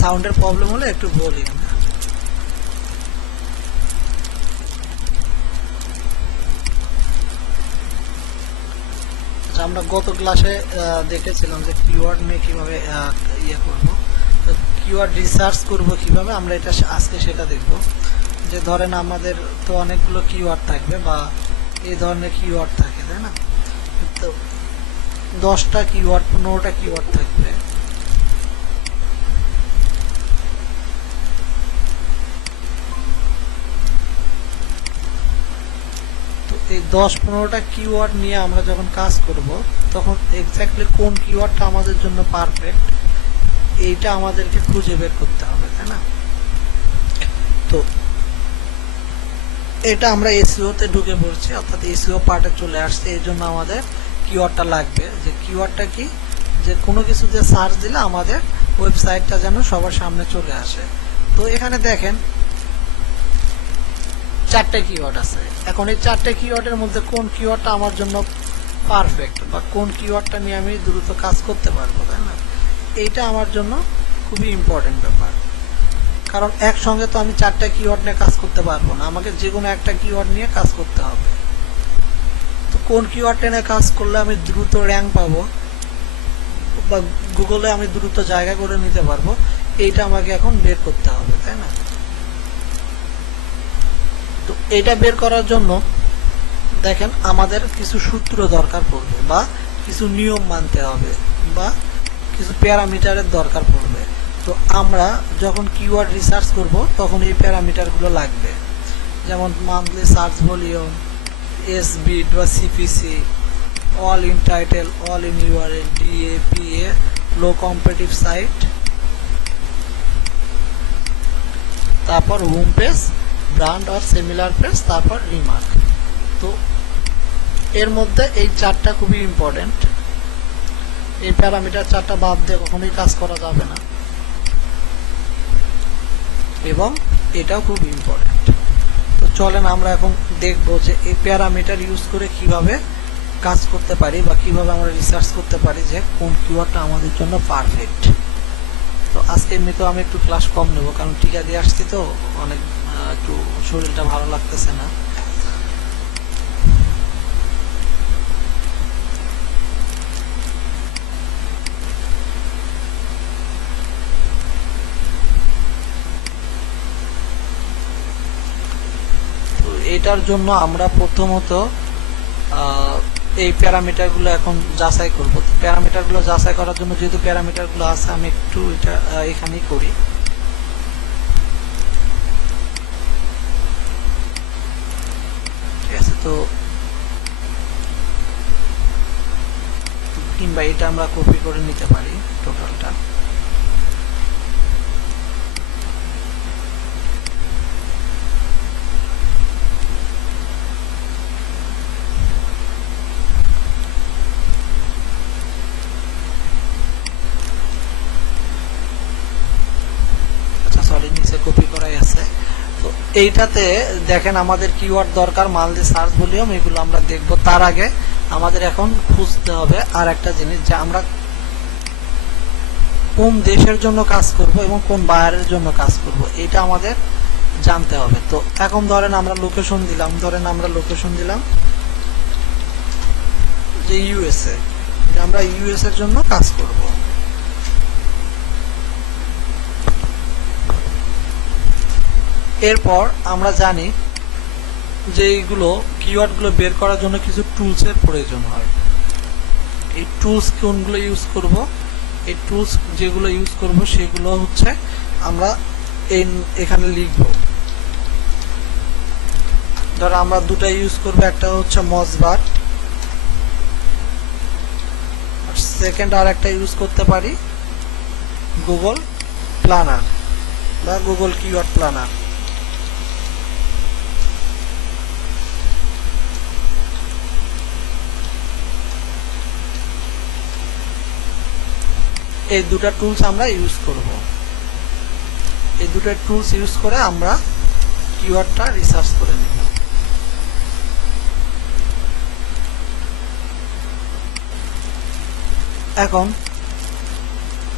সাউন্ডের প্রবলেম হলে একটু বলি। আমরা গত ক্লাসে দেখেছিলাম যে কিওয়ার্ড নিয়ে কিভাবে ইয়ে করব, তো কিওয়ার্ড রিসার্চ করব কিভাবে, আমরা এটা আজকে সেটা দেখব। যে ধরেন আমাদের তো অনেকগুলো কিওয়ার্ড থাকবে বা এই ধরনের কিওয়ার্ড থাকে, তাই না? তো 10টা কিওয়ার্ড 15টা কিওয়ার্ড থাকবে। এই 10-15টা কিওয়ার্ড নিয়ে আমরা যখন কাজ করব তখন এক্স্যাক্টলি কোন কিওয়ার্ডটা আমাদের জন্য পারফেক্ট এইটা আমাদেরকে খুঁজে বের করতে হবে, তাই না? তো এটা আমরা এসইও তে ঢুকে পড়ছি, অর্থাৎ এসইও পার্টে চলে আসছে। এই জন্য আমাদের কিওয়ার্ডটা লাগবে। যে কিওয়ার্ডটা কি, যে কোনো কিছু যে সার্চ দিলে আমাদের ওয়েবসাইটটা যেন সবার সামনে চলে আসে। তো এখানে দেখেন 4টে কিওয়ার্ড আছে। এখন এই 4টে কিওয়ার্ডের মধ্যে কোন কিওয়ার্ডটা আমার জন্য পারফেক্ট বা কোন কিওয়ার্ডটা নিয়ে আমি দ্রুত কাজ করতে পারবো, তাই না? এইটা আমার জন্য খুবই ইম্পর্টেন্ট ব্যাপার। কারণ একসঙ্গে তো আমি 4টা কিওয়ার্ড নিয়ে কাজ করতে পারবো না, আমাকে যে কোনো একটা কিওয়ার্ড নিয়ে কাজ করতে হবে। তো কোন কিওয়ার্ডটা নিয়ে কাজ করলে আমি দ্রুত র্যাঙ্ক পাবো বা গুগলে আমি দ্রুত জায়গা করে নিতে পারবো, এইটা আমাকে এখন বের করতে হবে, তাই না? তো এটা বের করার জন্য দেখেন আমাদের কিছু সূত্র দরকার পড়বে বা কিছু নিয়ম মানতে হবে বা কিছু প্যারামিটারের দরকার পড়বে। তো আমরা যখন কিওয়ার্ড রিসার্চ করব তখন এই প্যারামিটারগুলো লাগবে, যেমন মান্থলি সার্চ ভলিউম, এসবিট বা CPC, all in title, all in URL, DAPA, low competitive site, তারপর হোম পেজ, ব্র্যান্ড আর সিমিলার পেজ, তারপর রিমার্ক। তো এর মধ্যে এই 4টা খুবই ইম্পর্টেন্ট। এই প্যারামিটার 4টা বাদ দিয়ে কখনোই কাজ করা যাবে না, এবং এটাও খুব ইম্পর্টেন্ট। তো চলেন আমরা এখন দেখবো যে এই প্যারামিটার ইউজ করে কিভাবে কাজ করতে পারি বা কিভাবে আমরা রিসার্চ করতে পারি যে কোন কিওয়ার্ডটা আমাদের জন্য পারফেক্ট। তো আজকে এমনিতেও আমি একটু ক্লাস কম নেব, কারণ টিকা দিয়ে আসছি তো অনেক একটু শরীরটা ভালো লাগতেছে না। এটার জন্য আমরা প্রথমত এই প্যারামিটারগুলো এখন যাচাই করব। প্যারামিটারগুলো যাচাই করার জন্য যেহেতু প্যারামিটারগুলো আছে আমি একটু এটা এখানেই করি। ঠিক আছে, তো কিংবা এটা আমরা কপি করে নিতে পারি টোটালটা। নিচে কপি করাই আছে। তো এইটাতে দেখেন আমাদের কিওয়ার্ড দরকার, মাল্টি সার্চ ভলিউম, এগুলো আমরা দেখব। তার আগে আমাদের এখন খুঁজতে হবে আর একটা জিনিস, যে আমরা কোন দেশের জন্য কাজ করব এবং কোন বায়ারের জন্য কাজ করব, এটা আমাদের জানতে হবে। তো এখন ধরেন আমরা লোকেশন দিলাম, যে ইউএসএ, আমরা ইউএস এর জন্য কাজ করব। এরপর আমরা জানি যে এইগুলো কিওয়ার্ডগুলো বের করার জন্য কিছু টুলসের প্রয়োজন হয়। এই টুলস কোনগুলো ইউজ করব, এই টুলস যেগুলো ইউজ করব সেগুলো হচ্ছে আমরা এখানে লিখব। ধর আমরা দুটো ইউজ করব, একটা হচ্ছে মজবার, সেকেন্ড আর একটা ইউজ করতে পারি গুগল প্ল্যানার বা গুগল কিওয়ার্ড প্ল্যানার। এই দুটো টুলস আমরা ইউজ করব। এই দুটো টুলস ইউজ করে আমরা কিওয়ার্ডটা রিসার্চ করে নেব। এখন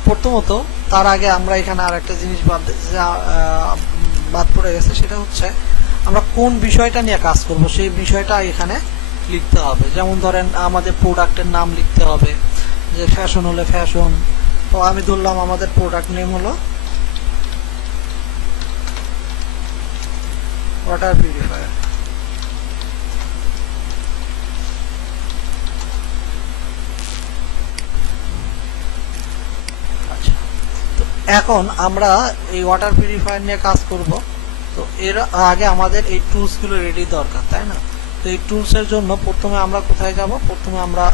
প্রথমত তার আগে আমরা এখানে আরেকটা জিনিস বাদ পড়ে গেছে, সেটা হচ্ছে আমরা কোন বিষয়টা নিয়ে কাজ করব সেই বিষয়টা এখানে লিখতে হবে। যেমন ধরেন আমাদের প্রোডাক্টের নাম লিখতে হবে, যে ফ্যাশন হলে ফ্যাশন, তো আমি ধরলাম আমাদের প্রোডাক্ট নেম হলো ওয়াটার পিউরিফায়ার। আচ্ছা, তো এখন আমরা এই ওয়াটার পিউরিফায়ার নিয়ে কাজ করব। তো এর আগে আমাদের এই টুলসগুলো রেডি দরকার, তাই না? তো এই টুলসের জন্য প্রথমে আমরা কোথায় যাব? প্রথমে আমরা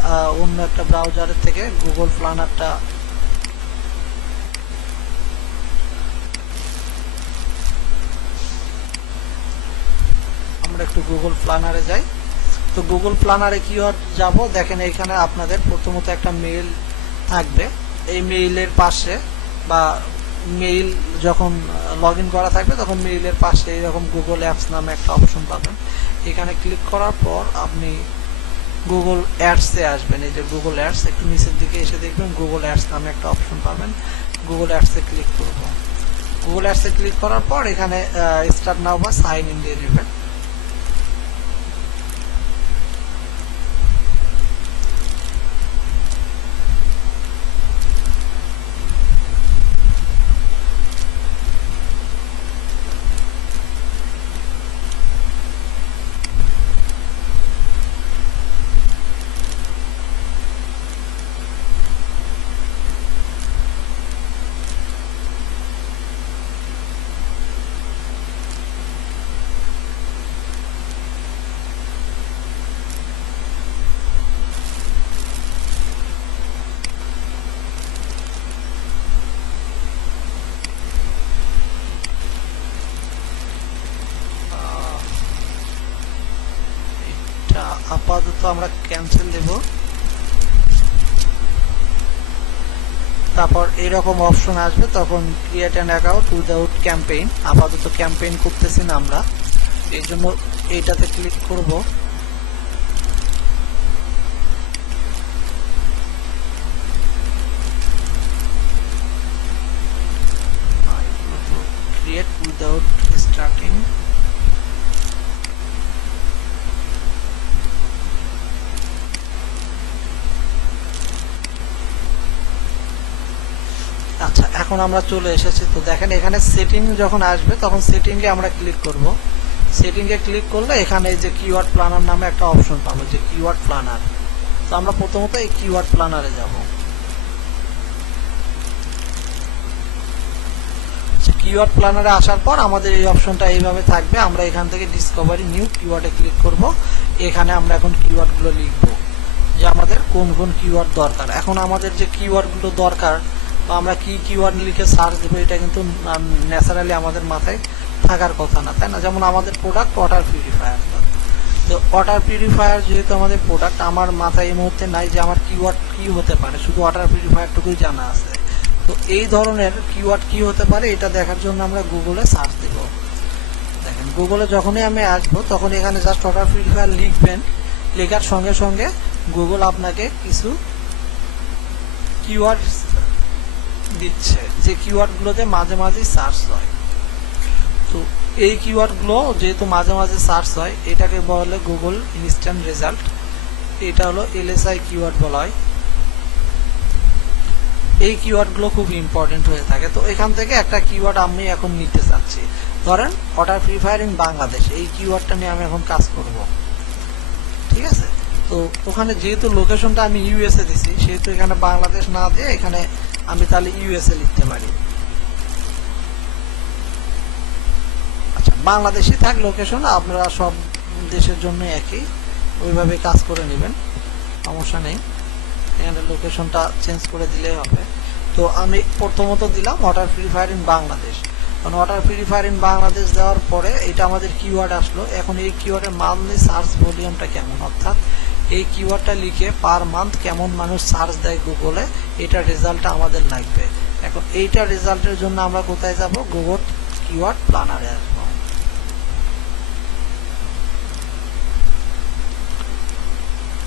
অন্য একটা ব্রাউজারের থেকে গুগল প্ল্যানারটা একটু গুগল প্ল্যানারে যাই। তো গুগল প্ল্যানারে কি যাব, দেখেন এখানে আপনাদের প্রথমত একটা মেইল থাকবে। এই মেইলের পাশে বা মেইল যখন লগ ইন করা থাকবে তখন মেইলের পাশে এরকম গুগল অ্যাপস নামে একটা অপশন পাবেন। এখানে ক্লিক করার পর আপনি গুগল অ্যাডসে আসবেন। এই যে গুগল অ্যাডস, একটু নিচের দিকে এসে দেখবেন গুগল অ্যাডস নামে একটা অপশন পাবেন। গুগল অ্যাডসে ক্লিক করব। গুগল অ্যাডসে ক্লিক করার পর এখানে স্টার্ট নাও বা সাইন ইন দিয়ে নেবেন। আপাতত আমরা ক্যান্সেল দেব। তারপর এরকম অপশন আসবে, তখন create an account without campaign. আপাতত ক্যাম্পেইন করতেছি না আমরা, এই জন্য এইটাতে ক্লিক করব। Create without starting. আচ্ছা, এখন আমরা চলে এসেছি। তো দেখেন এখানে সেটিং যখন আসবে তখন সেটিংয়ে আমরা ক্লিক করব। সেটিংয়ে ক্লিক করলে এখানে যে কিওয়ার্ড প্ল্যানার নামে একটা অপশন পাবো, যে কিওয়ার্ড প্ল্যানার। তো আমরা প্রথমত এই কিওয়ার্ড প্ল্যানারে যাব। কিওয়ার্ড প্ল্যানারে আসার পর আমাদের এই অপশনটা এইভাবে থাকবে। আমরা এখান থেকে ডিসকভারি নিউ কিওয়ার্ডে ক্লিক করব। এখানে আমরা এখন কিওয়ার্ডগুলো লিখব, যে আমাদের কোন কোন কিওয়ার্ড দরকার। এখন আমাদের যে কিওয়ার্ডগুলো দরকার বা আমরা কি কিওয়ার্ড লিখে সার্চ দেবো, এটা কিন্তু ন্যাচারালি আমাদের মাথায় থাকার কথা না, তাই না? যেমন আমাদের প্রোডাক্ট ওয়াটার পিউরিফায়ার। তো ওয়াটার পিউরিফায়ার যেহেতু আমাদের প্রোডাক্ট, আমার মাথায় এই মুহূর্তে নাই যে আমার কিওয়ার্ড কি হতে পারে, শুধু ওয়াটার পিউরিফায়ারটুকুই জানা আছে। তো এই ধরনের কিওয়ার্ড কি হতে পারে এটা দেখার জন্য আমরা গুগলে সার্চ দেব। দেখেন গুগলে যখনই আমি আসবো তখন এখানে জাস্ট ওয়াটার পিউরিফায়ার লিখবেন। লেখার সঙ্গে সঙ্গে গুগল আপনাকে কিছু কিওয়ার্ড দিচ্ছে, যে কিওয়ার্ডগুলোতে মাঝে মাঝে সার্চ হয়। তো এই কিওয়ার্ডগুলো যেহেতু মাঝে মাঝে সার্চ হয়, এটাকে বলে গুগল ইনস্ট্যান্ট রেজাল্ট। এটা হলো এলএসআই কিওয়ার্ড বলা হয়। এই কিওয়ার্ডগুলো খুব ইম্পর্টেন্ট হয়ে থাকে। তো এখান থেকে একটা কিওয়ার্ড আমি এখন নিতে চাচ্ছি, ধরেন ওয়াটার পিউরিফায়ার ইন বাংলাদেশ। এই কিওয়ার্ডটা নিয়ে আমি এখন কাজ করব, ঠিক আছে? তো ওখানে যেহেতু লোকেশনটা আমি ইউএসএ দিছি, সেহেতু এখানে বাংলাদেশ না দিয়ে এখানে আমি তাহলে ইউএসএ লিখতে পারি। আচ্ছা, বাংলাদেশে থাক লোকেশন, আপনারা সব দেশের জন্য একই, ওইভাবে কাজ করে নেবেন, সমস্যা নেই। এখানে লোকেশনটা চেঞ্জ করে দিলেই হবে। তো আমি প্রথমত দিলাম ওয়াটার পিউরিফায়ার ইন বাংলাদেশ। কারণ ওয়াটার পিউরিফায়ার ইন বাংলাদেশ দেওয়ার পরে এটা আমাদের কিওয়ার্ড আসলো। এখন এই কিওয়ার্ডের মান্থলি সার্চ ভলিউমটা কেমন, অর্থাৎ এই কিওয়ার্ডটা লিখে পার মান্থ কেমন মানুষ সার্চ দেয় গুগলে, এটা রেজাল্টটা আমাদের লাগবে। এখন এইটা রেজাল্টের জন্য আমরা কোথায় যাব? গুগল কিওয়ার্ড প্ল্যানারে আসবো।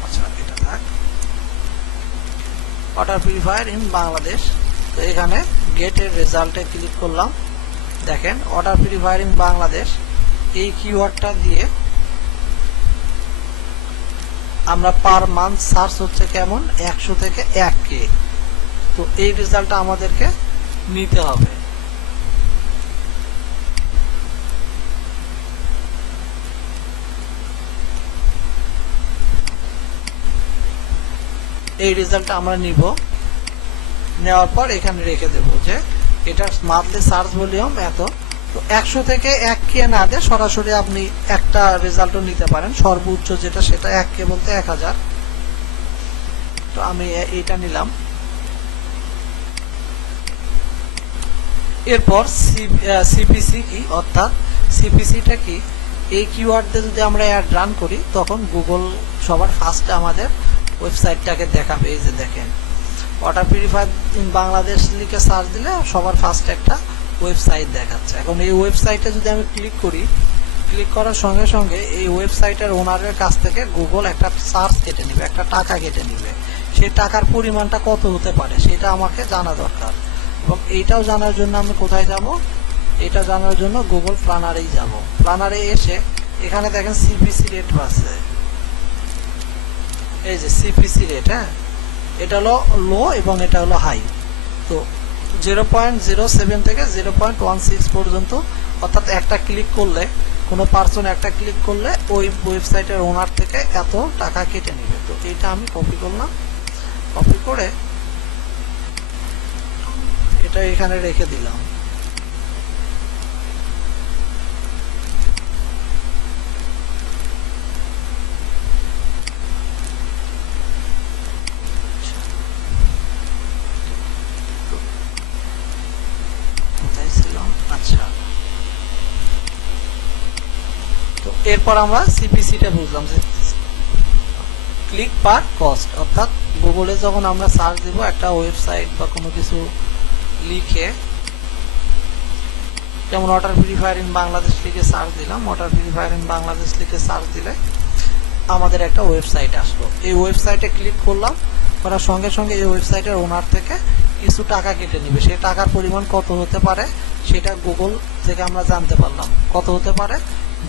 আচ্ছা, এটা থাক, ওয়াটার পিউরিফায়ার ইন বাংলাদেশ। তো এখানে গেটের রেজাল্টে ক্লিক করলাম। দেখেন ওয়াটার পিউরিফায়ার ইন বাংলাদেশ এই কিওয়ার্ডটা দিয়ে আমরা পার মান্থ সার্চ হচ্ছে কেমন 100 থেকে 1K। তো এই রেজাল্টটা আমাদেরকে নিতে হবে। এই রেজাল্টটা আমরা নিব, নেওয়ার পর এখানে রেখে দেব যে এটার মান্থলি সার্চ ভলিউম এত। তো 100 থেকে 1K না দিয়ে সরাসরি আপনি একটা রেজাল্টও নিতে পারেন, সর্বোচ্চ যেটা সেটা 1K বলতে 1000। তো আমি এইটা নিলাম। এরপর সিপিসি কি, অর্থাৎ সিপিসিটা কি, এই কিওয়ার্ড দিয়ে যদি আমরা অ্যাড রান করি তখন গুগল সবার ফার্স্টে আমাদের ওয়েবসাইটটাকে দেখাবে। এই যে দেখেন ওয়াটার পিউরিফায়ার ইন বাংলাদেশ লিখে সার্চ দিলে সবার ফার্স্ট একটা ওয়েবসাইট দেখাচ্ছে। এখন এই ওয়েবসাইটে যদি আমি ক্লিক করি, ক্লিক করার সঙ্গে সঙ্গে এই ওয়েবসাইটের ওনারের কাছ থেকে গুগল একটা চার্জ কেটে নেবে, একটা টাকা কেটে নেবে। সেই টাকার পরিমাণটা কত হতে পারে সেটা আমাকে জানা দরকার। এবং এইটাও জানার জন্য আমি কোথায় যাব, এটা জানার জন্য গুগল প্ল্যানারেই যাব। প্ল্যানারে এসে এখানে দেখেন সিপিসি রেট আছে, এই যে সিপিসি রেট, হ্যাঁ এটা হলো লো এবং এটা হলো হাই। তো 0.07 থেকে 0.16 পর্যন্ত, অর্থাৎ একটা ক্লিক করলে কোনো পার্সন একটা ক্লিক করলে ওই ওয়েবসাইটের ওনার থেকে এত টাকা কেটে নেবে। তো এটা আমি কপি করলাম, কপি করে এটা এখানে রেখে দিলাম। আচ্ছা, তো এরপর আমরা সিপিসিটা বুঝলাম যে ক্লিক পার কস্ট, অর্থাৎ গুগলে যখন আমরা সার্চ দেব একটা ওয়েবসাইট বা কোনো কিছু লিখে, যেমন ওয়াটার পিউরিফায়ার ইন বাংলাদেশ লিখে সার্চ দিলাম, ওয়াটার পিউরিফায়ার ইন বাংলাদেশ লিখে সার্চ দিলে আমাদের একটা ওয়েবসাইট আসলো। এই ওয়েবসাইটে ক্লিক করলাম, করার সঙ্গে সঙ্গে এই ওয়েবসাইটের ওনার থেকে কিছু টাকা কেটে নেবে। সেই টাকার পরিমাণ কত হতে পারে সেটা গুগল থেকে আমরা জানতে পারলাম। কত হতে পারে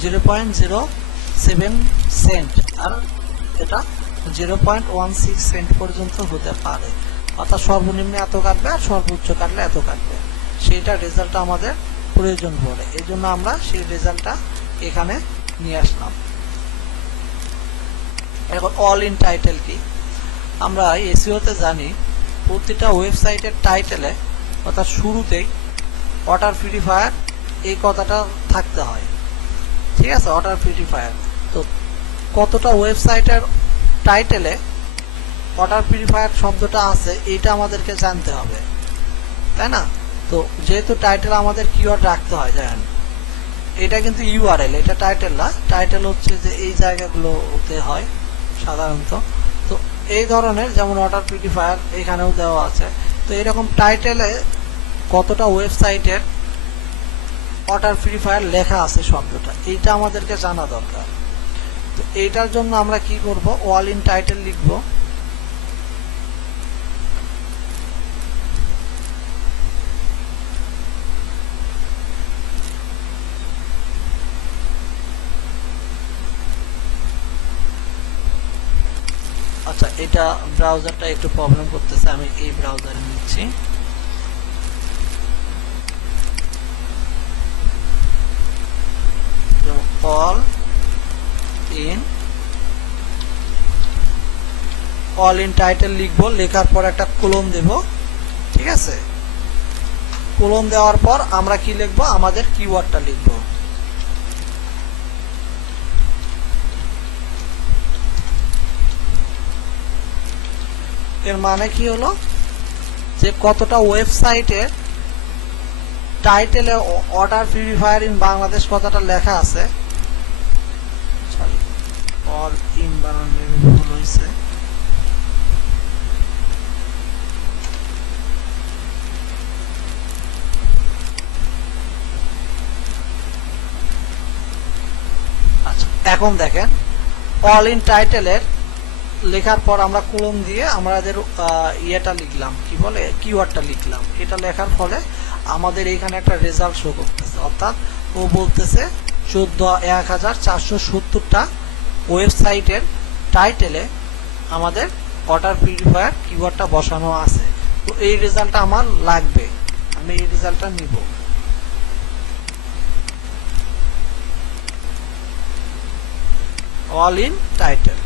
0.07 সেন্ট, আর এটা 0.16 সেন্ট পর্যন্ত হতে পারে। অর্থাৎ সর্বনিম্ন এত কাটবে আর সর্বোচ্চ কাটলে এত কাটবে। সেইটা রেজাল্টটা আমাদের প্রয়োজন পড়ে, এই জন্য আমরা সেই রেজাল্টটা এখানে নিয়ে আসলাম। এখন অল ইন টাইটেল কি, আমরা এসইওতে জানি প্রতিটা ওয়েবসাইটের টাইটেলে অর্থাৎ শুরুতেই ওয়াটার পিউরিফায়ার এই কথাটা থাকতে হয়, ঠিক আছে, ওয়াটার পিউরিফায়ার। তো কতটা ওয়েবসাইটের টাইটেলে ওয়াটার পিউরিফায়ার শব্দটা আছে এইটা আমাদেরকে জানতে হবে, তাই না? তো যেহেতু টাইটেল আমাদের কিওয়ার্ড রাখতে হয়, জানেন এটা কিন্তু ইউআরএল, এটা টাইটেল না। টাইটেল হচ্ছে যে এই জায়গাগুলোতে হয় সাধারণত। তো এই ধরনের যেমন ওয়াটার পিউরিফায়ার এখানেও দেওয়া আছে। তো এরকম টাইটেলে কতটা ওয়েবসাইটের ওয়াটার পিউরিফায়ার লেখা আছে শব্দটা, এইটা আমাদেরকে জানা দরকার। তো এইটার জন্য আমরা কি করব, অল ইন টাইটেল লিখব। আচ্ছা, এটা ব্রাউজারটা একটু প্রবলেম করতেছে, আমি এই ব্রাউজারে নিচ্ছি। অল ইন টাইটেল লিখবো, লেখার পর একটা কোলন দেব, ঠিক আছে। কোলন দেওয়ার পর আমরা কি লিখবো, আমাদের কিওয়ার্ডটা লিখবো। এর মানে কি হলো যে কতটা ওয়েবসাইটের টাইটেলে ওয়াটার পিউরিফায়ার ইন বাংলাদেশ কথাটা লেখা আছে। অল ইন বানানোর ভুল হয়েছে। আচ্ছা, এখন দেখেন অল ইন টাইটেলের লেখার পর আমরা কলম দিয়ে আমাদের ইয়েটা লিখলাম, কি বলে, কিওয়ার্ডটা লিখলাম। এটা লেখার ফলে আমাদের এখানে একটা রেজাল্ট শো করতেছে, অর্থাৎ ও বলতেছে 14,470টা ওয়েবসাইটের টাইটেলে আমাদের ওয়াটার পিউরিফায়ার কিওয়ার্ডটা বসানো আছে। তো এই রেজাল্টটা আমার লাগবে, আমি এই রেজাল্টটা নিব। All in title.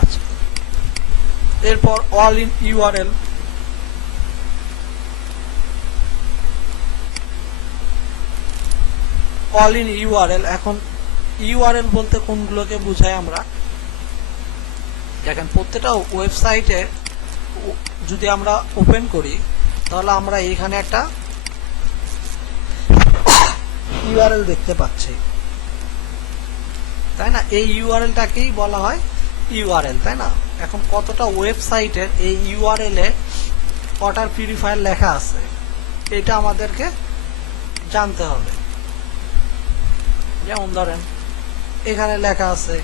আচ্ছা, এরপর all in URL. All in URL, এখন ইউআরএল বলতে কোনগুলোকে বুঝাই আমরা? দেখেন, প্রত্যেকটা ওয়েবসাইটে যদি আমরা ওপেন করি তাহলে আমরা এখানে একটা ইউআরএল দেখতে পাচ্ছি, তাই না? এই ইউআরএলটাকেই বলা হয় ইউআরএল, তাই না? এখন কতটা ওয়েবসাইটের এই ইউআরএল এ ওয়াটার পিউরিফায়ার লেখা আছে এটা আমাদেরকে জানতে হবে। যেমন ধরেন এখানে লেখা আছে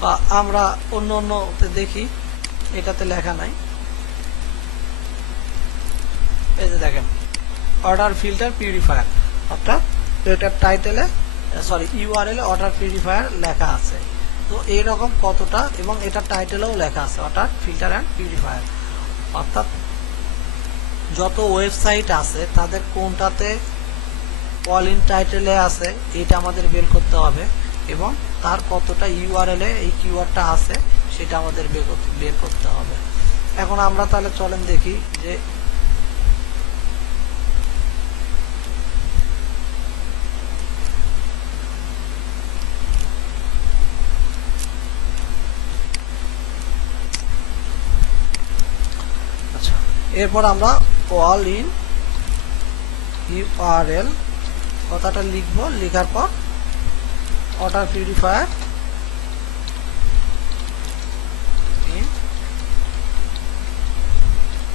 বা আমরা অন্য অন্যতে দেখি এটাতে লেখা নাই। এই যে দেখেন, ওয়াটার ফিল্টার পিউরিফায়ার, অর্থাৎ এটার টাইটেলে ইউআরএল এ ওয়াটার পিউরিফায়ার লেখা আছে। তো এইরকম কতটা, এবং এটা টাইটেলেও লেখা আছে ওয়াটার ফিল্টার অ্যান্ড পিউরিফায়ার। অর্থাৎ যত ওয়েবসাইট আছে তাদের কোনটাতে অল ইন টাইটেলে আছে এটা আমাদের বের করতে হবে, এবং তার কতটা ইউআরএল এ এই কিওয়ার্ডটা আছে সেটা আমাদের বের করতে হবে। এখন আমরা তাহলে চলেন দেখি যে এরপর আমরা অল ইন ইউআরএল কথাটা লিখবো, লেখার পর ওয়াটার পিউরিফায়ার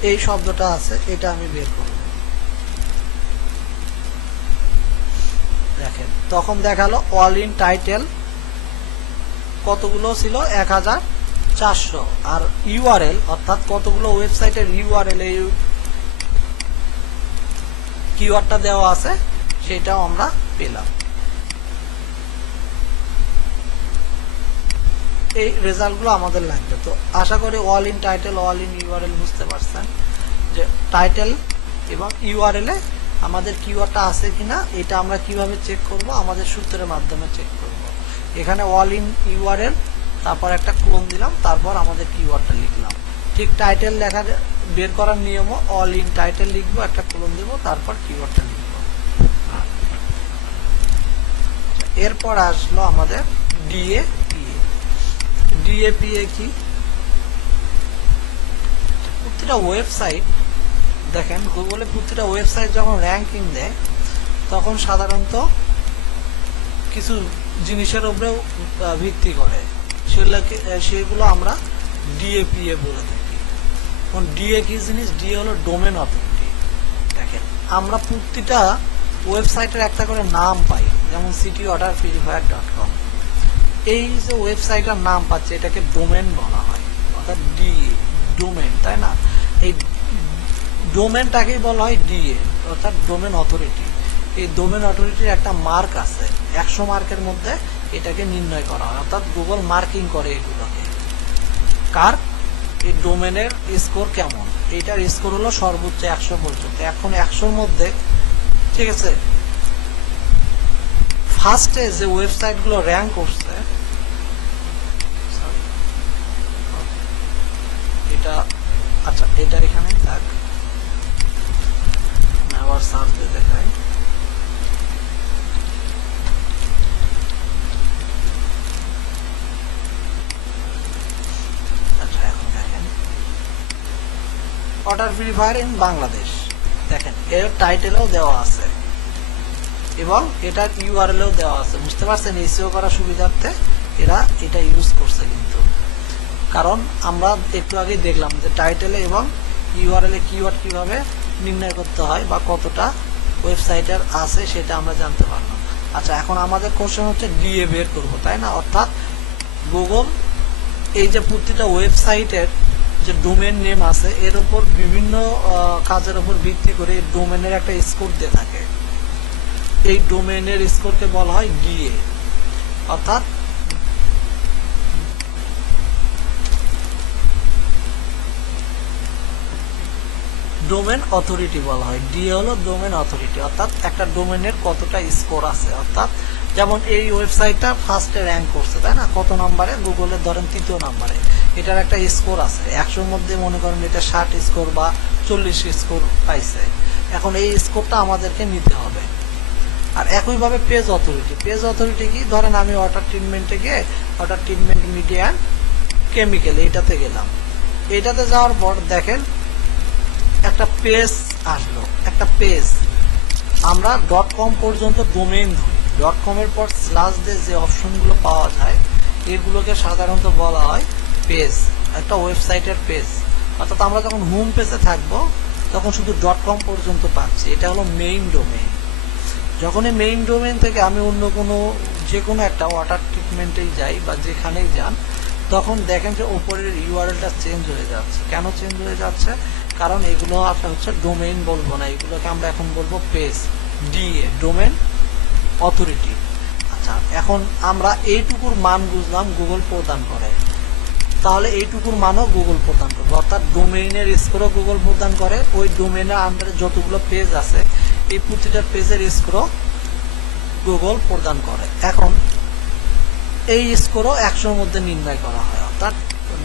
এই শব্দটা আছে এটা আমি বের করব। দেখেন, তখন দেখালো অল ইন টাইটেল কতগুলো ছিল, 1400, আর ইউআরএল অর্থাৎ কতগুলো ওয়েবসাইটের ইউআরএল এই কিওয়ার্ডটা দেওয়া আছে সেটাও আমরা পেলাম। এই রেজাল্টগুলো আমাদের লাগবে। তো আশা করি all in title, all in URL বুঝতে পারছেন যে টাইটেল এবং ইউআরএল এ আমাদের কিওয়ার্ডটা আছে কিনা এটা আমরা কিভাবে চেক করব, আমাদের সূত্রের মাধ্যমে চেক করব। এখানে অল ইন ইউআরএল, তারপর একটা ক্লোন দিলাম, তারপর আমাদের কিওয়ার্ডটা লিখলাম। ঠিক টাইটেল লেখা বের করার নিয়মও অল ইন টাইটেল লিখবো, একটা ক্লোন দেব, তারপর কিওয়ার্ডটা লিখবো। এরপর আসলো আমাদের ডিএপিএ। ডিএপিএ কি? প্রতিটা ওয়েবসাইট, দেখেন গুগলে প্রতিটা ওয়েবসাইট যখন র্যাঙ্কিং দেয় তখন সাধারণত কিছু জিনিসের উপরেও ভিত্তি করে, সেগুলো আমরা ডিএপিএ বলে থাকি। এখন ডিএ কি জিনিস? ডিএ হলো ডোমেন অথরিটি। দেখেন, আমরা প্রতিটা ওয়েবসাইটের একটা করে নাম পাই, যেমন citywaterpurifier.com। এই যে ওয়েবসাইটের নাম পাচ্ছে এটাকে ডোমেন বলা হয়, অর্থাৎ ডিএ, ডোমেন, তাই না? এই ডোমেনটাকেই বলা হয় ডিএ, অর্থাৎ ডোমেন অথরিটি। এই ডোমেন অথরিটির একটা মার্ক আছে, 100 মার্কের মধ্যে এটাকে নির্ণয় করা হয়, অর্থাৎ গুগল মার্কিং করে এগুলোকে। কার? এই ডোমেনের স্কোর কেমন, এইটার স্কোর হলো সর্বোচ্চ 100 পর্যন্ত। এখন 100-র মধ্যে, ঠিক আছে, ফার্স্টে যে ওয়েবসাইটগুলো র্যাঙ্ক করছে, এটা আচ্ছা এটা এখানে থাক, আবার সার্চ দিয়ে দেখাই। আচ্ছা, এখন দেখেন ওয়াটার পিউরিফায়ার ইন বাংলাদেশ, দেখেন এর টাইটেলেও দেওয়া আছে এবং এটার ইউআরএলও দেওয়া আছে। বুঝতে পারছেন, এসইও করার সুবিধার্থে এরা এটা ইউজ করছে, কিন্তু কারণ আমরা একটু আগে দেখলাম যে টাইটেলে এবং ইউআরএল এ কিওয়ার্ড কিভাবে নির্ণয় করতে হয় বা কতটা ওয়েবসাইটের আছে সেটা আমরা জানতে পারলাম। আচ্ছা, এখন আমাদের কোশ্চেন হচ্ছে ডিএ বের করবো, তাই না? অর্থাৎ গুগল এই যে প্রতিটা ওয়েবসাইটের যে ডোমেন নেম আছে এর উপর বিভিন্ন কাজের উপর ভিত্তি করে ডোমেনের একটা স্কোর দিয়ে থাকে। এই ডোমেনের স্কোরকে বলা হয় ডিএ, অর্থাৎ ডোমেন অথরিটি বলা হয়। ডিএ হলো ডোমেন অথরিটি, অর্থাৎ একটা ডোমেনের কতটা স্কোর আছে। অর্থাৎ যেমন এই ওয়েবসাইটটা ফার্স্টে র্যাঙ্ক করছে, তাই না? কত নম্বরে? গুগলের ধরেন 3য় নম্বরে। এটার একটা স্কোর আছে 100-র মধ্যে, মনে করেন এটা 60 স্কোর বা 40 স্কোর পাইছে। এখন এই স্কোরটা আমাদেরকে নিতে হবে। আর একইভাবে পেজ অথরিটি। পেজ অথরিটি কি? ধরেন আমি ওয়াটার ট্রিটমেন্টে গিয়ে ওয়াটার ট্রিটমেন্ট মিডিয়া কেমিক্যাল এইটাতে গেলাম। এইটাতে যাওয়ার পর দেখেন একটা পেজ আসলো, একটা পেজ। আমরা .com পর্যন্ত ডোমেইন ধরি। .com এর পর স্ল্যাশ দিয়ে যে অপশনগুলো পাওয়া যায় এগুলোকে সাধারণত বলা হয় পেজ, একটা ওয়েবসাইটের পেজ। অর্থাৎ আমরা যখন হোম পেজে থাকবো তখন শুধু .com পর্যন্ত পাচ্ছি, এটা হলো মেইন ডোমেইন। যখন এই মেইন ডোমেইন থেকে আমি অন্য কোনো যে কোনো একটা ওয়াটার ট্রিটমেন্টেই যাই বা যেখানেই যান, তখন দেখেন যে উপরের ইউআরএলটা চেঞ্জ হয়ে যাচ্ছে। কেন চেঞ্জ হয়ে যাচ্ছে? কারণ এগুলো আপনার হচ্ছে ডোমেইন বলবো না, এগুলোকে আমরা এখন বলবো পেজ, ডিএ, ডোমেন অথরিটি। আচ্ছা, এখন আমরা এইটুকুর মান বুঝলাম গুগল প্রদান করে, তাহলে এইটুকুর মানও গুগল প্রদান করবে। অর্থাৎ ডোমেইনের স্কোরও গুগল প্রদান করে। ওই ডোমেইনের আন্ডারে যতগুলো পেজ আছে এই প্রতিটা পেজের স্কোরও গুগল প্রদান করে। এখন এই স্কোরও 100-র মধ্যে নির্ণয় করা হয়। অর্থাৎ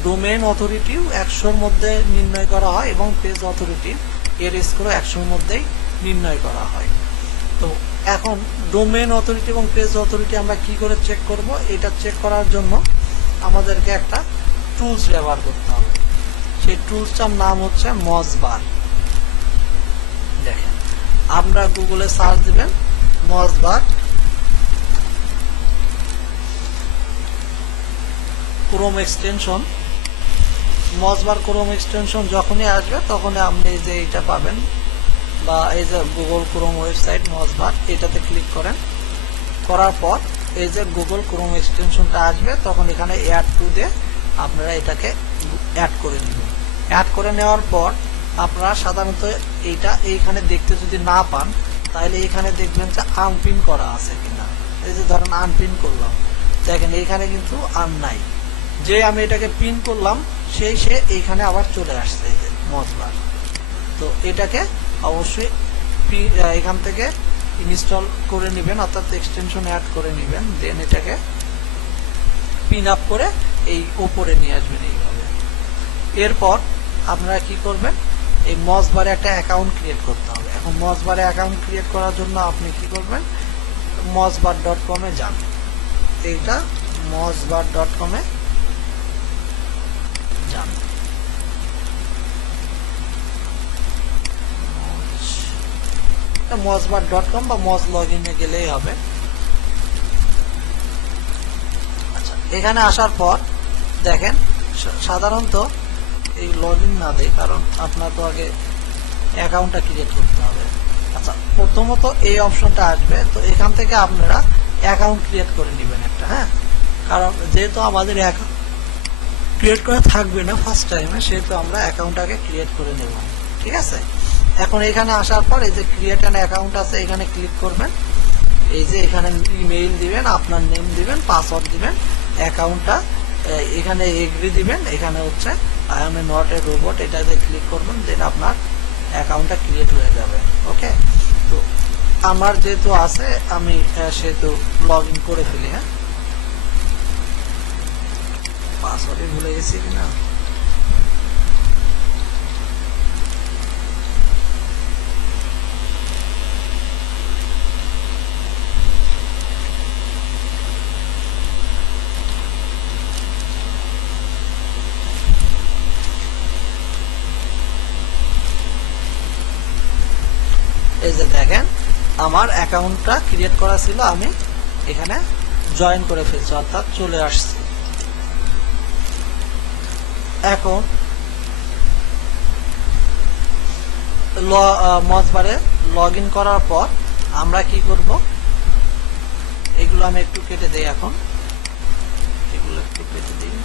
ডোমেইন অথরিটিও 100-র মধ্যে নির্ণয় করা হয় এবং পেজ অথরিটি এর স্কোরও 100-র মধ্যেই নির্ণয় করা হয়। তো এখন ডোমেইন অথরিটি এবং পেজ অথরিটি আমরা কি করে চেক করব? এটা চেক করার জন্য আমাদেরকে একটা টুলস ব্যবহার করতে হবে। সেই টুলসটার নাম হচ্ছে মজবার। দেখেন, আমরা গুগলে সার্চ দিবেন মজবার, ক্রোম এক্সটেনশন। মজবার ক্রোম এক্সটেনশন যখনই আসবে তখনই আপনি এই যে এটা পাবেন, বা এই যে গুগল ক্রোম ওয়েবসাইট মজবার, এটাতে ক্লিক করেন। করার পর এই যে গুগল ক্রোম এক্সটেনশনটা আসবে, তখন এখানে অ্যাড টু দিয়ে আপনারা এটাকে অ্যাড করে নেবেন। অ্যাড করে নেওয়ার পর আপনারা সাধারণত এইটা এইখানে দেখতে যদি না পান, তাহলে এখানে দেখবেন যে আনপিন করা আছে কিনা। এই যে ধরেন আনপিন করলাম, দেখেন এইখানে কিন্তু আর নাই। যে আমি এটাকে পিন করলাম সে এইখানে আবার চলে আসছে এই যে মজবার। তো এটাকে অবশ্যই এখান থেকে ইনস্টল করে নেবেন, অর্থাৎ এক্সটেনশন অ্যাড করে নেবেন। দেন এটাকে পিন আপ করে এই উপরে নিয়ে আসবেন এইভাবে। এরপর আপনারা কি করবেন? এই মজবারে একটা অ্যাকাউন্ট ক্রিয়েট করতে হবে। এখন মজবারে অ্যাকাউন্ট ক্রিয়েট করার জন্য আপনি কি করবেন? mozbar.com এ যান। এইটা mozbar.com এ যান। mozbar.com বা মজ লগইন এ গেলেই হবে। আচ্ছা, এখানে আসার পর দেখেন সাধারণত এই লগইন না দেয়, কারণ আপনার তো আগে অ্যাকাউন্টটা ক্রিয়েট করতে হবে। আচ্ছা, প্রথমত এই অপশনটা আসবে, তো এখান থেকে আপনারা অ্যাকাউন্ট ক্রিয়েট করে নেবেন একটা। হ্যাঁ, কারণ যেহেতু আমাদের অ্যাকাউন্ট ক্রিয়েট করা থাকবে না ফার্স্ট টাইমে, সেহেতু আমরা অ্যাকাউন্টটাকে ক্রিয়েট করে নেব। ঠিক আছে, এখন এখানে আসার পর এই যে ক্রিয়েট অ্যান অ্যাকাউন্ট আছে, এখানে ক্লিক করবেন। এই যে এখানে ইমেইল দিবেন, আপনার নেম দিবেন, পাসওয়ার্ড দিবেন, অ্যাকাউন্টটা এখানে এগ্রি দিবেন। এখানে হচ্ছে I M A not a robot, এটাতে ক্লিক করবেন। দেন আপনার অ্যাকাউন্টটা ক্রিয়েট হয়ে যাবে। ওকে, তো আমার যেহেতু আছে আমি সেহেতু লগ ইন করে ফেলি। হ্যাঁ, পাসওয়ার্ডই ভুলে গেছি কিনা। এই যে দেখেন আমার অ্যাকাউন্টটা ক্রিয়েট করা ছিল, আমি এখানে জয়েন করে ফেলছি, অর্থাৎ চলে আসছি। এখন মজবারে লগ ইন করার পর আমরা কি করব? এগুলো আমি একটু কেটে দেই, এখন এগুলো একটু কেটে দিই।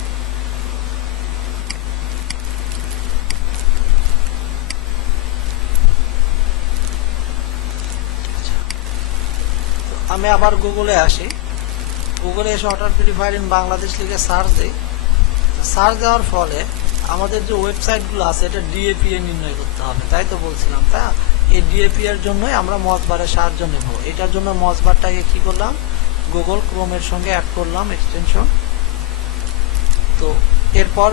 আমি আবার গুগলে আসি, গুগলে এসে ওয়াটার পিউরিফায়ার ইন বাংলাদেশ লিখে সার্চ দিই। সার্চ দেওয়ার ফলে আমাদের যে ওয়েবসাইটগুলো আছে এটা ডিএপিএ নির্ণয় করতে হবে, তাই তো বলছিলাম। তা এই ডিএপি এর জন্যই আমরা মজবারের সাহায্য নেব। এটার জন্য মজবারটাকে কি করলাম, গুগল ক্রোমের সঙ্গে অ্যাড করলাম এক্সটেনশন। তো এরপর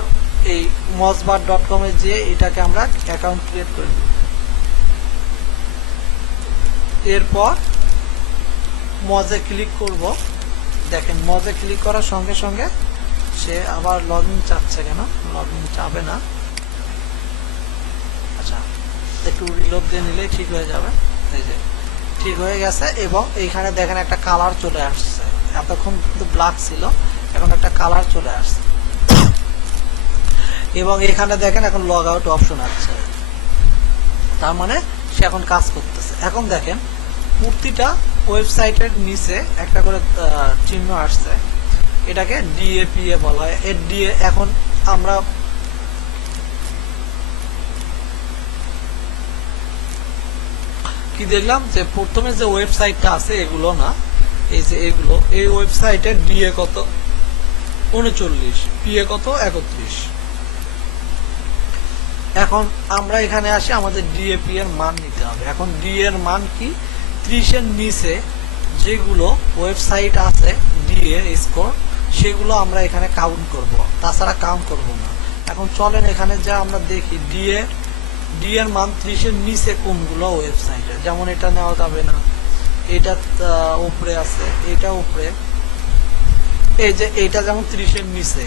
এই mozbar.com এ যেয়ে এটাকে আমরা অ্যাকাউন্ট ক্রিয়েট করে নেব। এরপর মজে ক্লিক করব। দেখেন মজে ক্লিক করার সঙ্গে সঙ্গে সে আবার লগইন চাচ্ছে, কেন লগইন চাবে না। আচ্ছা, একটু রিলোড দিয়ে নিলেই ঠিক হয়ে যাবে। এই যে ঠিক হয়ে গেছে, এবং এইখানে দেখেন একটা কালার চলে আসছে। এতক্ষণ কিন্তু ব্ল্যাক ছিল, এখন একটা কালার চলে আসছে, এবং এখানে দেখেন এখন লগ আউট অপশন আসছে। তার মানে সে এখন কাজ করতেছে। এখন দেখেন প্রতিটা ওয়েবসাইটের নিচে একটা করে চিহ্ন আসছে, এটাকে ডিএপিএ বলা হয়। এর ডিএ এখন আমরা কি দেখলাম যে প্রথমে যে ওয়েবসাইটটা আছে এগুলো না, এই যে এগুলো, এই ওয়েবসাইটের ডিএ কত 39, পিএ কত 31। এখন আমরা এখানে আসি, আমাদের ডিএপি এর মান নিতে হবে। এখন ডি এর মান কি, 30 এর নিচে যেগুলো ওয়েবসাইট আছে ডিএ স্কোর, সেগুলো আমরা এখানে কাউন্ট করব, তাছাড়া কাউন্ট করব না। এখন চলেন এখানে যা আমরা দেখি ডি এর মান 30 এর নিচে কোনগুলো ওয়েবসাইটে, যেমন এটা নেওয়া যাবে না, এটা উপরে আছে, এটা উপরে, এই যে এইটা যেমন 30 এর নিচে,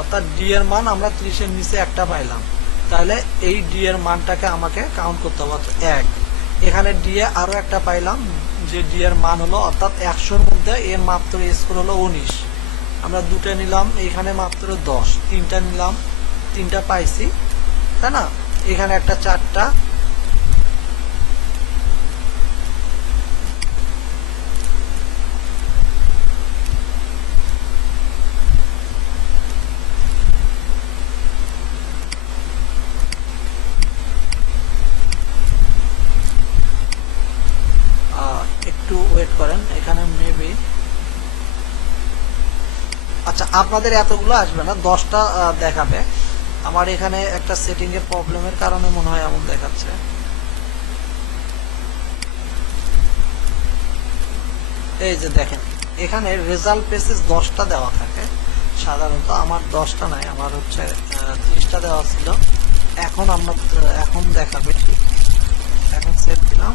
অর্থাৎ ডি এর মান আমরা 30 এর নিচে একটা পাইলাম, তাহলে এই ডি এর মানটাকে আমাকে কাউন্ট করতে হবে 1। এখানে ডি এ আরো একটা পাইলাম, যে ডি এর মান হলো, অর্থাৎ 100-র মধ্যে এর মাত্র স্কোর হলো 19। আমরা দুটো নিলাম, এখানে মাত্র 10, তিনটা নিলাম, তিনটা পাইছি, তাই না। এখানে একটা 4টা, একটু ওয়েট করেন, এখানে মেবি, আচ্ছা আপনাদের এতগুলো আসবে না, 10টা দেখাবে। আমার এখানে একটা সেটিং এর প্রবলেমের কারণে মনে হয় এমন দেখাচ্ছে। এই যে দেখেন এখানে রেজাল্ট পেজেস 10টা দেওয়া থাকে সাধারণত, আমার 10টা নাই, আমার হচ্ছে 30টা দেওয়া ছিল। এখন আমরা এখন দেখাবে, ঠিক এখন সেভ দিলাম।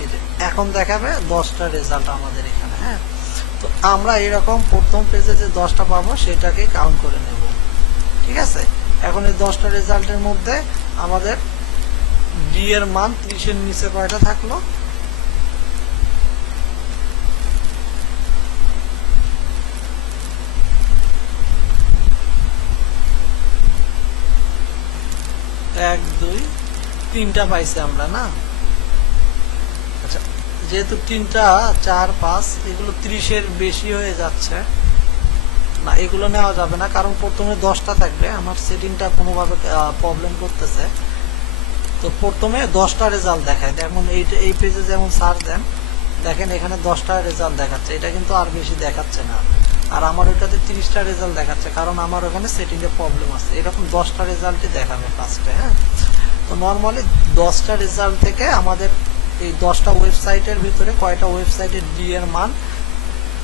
এই যে এখন দেখাবে 10টা রেজাল্ট আমাদের এখানে। হ্যাঁ, তো আমরা এরকম প্রথম পেজে যে 10টা পাবো সেটাকে কাউন্ট করে নেব, ঠিক আছে। এখন এই 10টা রেজাল্টের মধ্যে আমাদের ডি এর মান 30 এর নিচে কয়টা থাকলো, এক দুই তিনটা পাইছি আমরা না। আচ্ছা, যেহেতু 3টা 4 5 এগুলো 30 এর বেশি হয়ে যাচ্ছে না, এগুলো নেওয়া যাবে না, কারণ প্রথমে 10টা থাকবে। আমার সেটিংটা কোনোভাবে প্রবলেম করতেছে। তো প্রথমে 10টা রেজাল্ট দেখায়, যেমন এই পেজে যেমন সার্চ দেন, দেখেন এখানে 10টা রেজাল্ট দেখাচ্ছে, এটা কিন্তু আর বেশি দেখাচ্ছে না। আর আমার ওইটাতে 30টা রেজাল্ট দেখাচ্ছে, কারণ আমার ওখানে সেটিং এর প্রবলেম আছে। এরকম 10টা রেজাল্টই দেখাবে ফার্স্টে। হ্যাঁ, তো নর্মালি 10টা রেজাল্ট থেকে আমাদের এই 10টা ওয়েবসাইটের ভিতরে কয়টা ওয়েবসাইটের ডি এর মান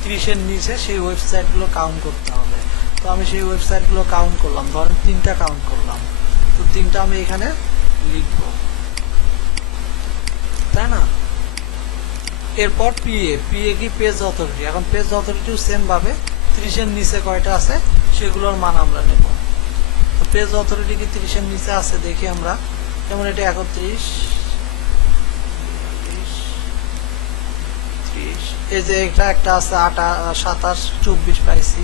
30 এর নিচে, সেই ওয়েবসাইটগুলো কাউন্ট করতে হবে। তো আমি সেই ওয়েবসাইটগুলো কাউন্ট করলাম, ধরেন 3টা কাউন্ট করলাম, তো 3টা আমি এখানে লিখবো, তাই না। এরপর পিএ কি পেজ অথরিটি। এখন পেজ অথরিটিও সেম ভাবে 30 এর নিচে কয়টা আছে সেগুলোর মান আমরা নেব। তো পেজ অথরিটি কি 30 এর নিচে আছে দেখি আমরা, যেমন এটা 31, 30, এই যে এটা একটা আছে 27, 24 পাইছি,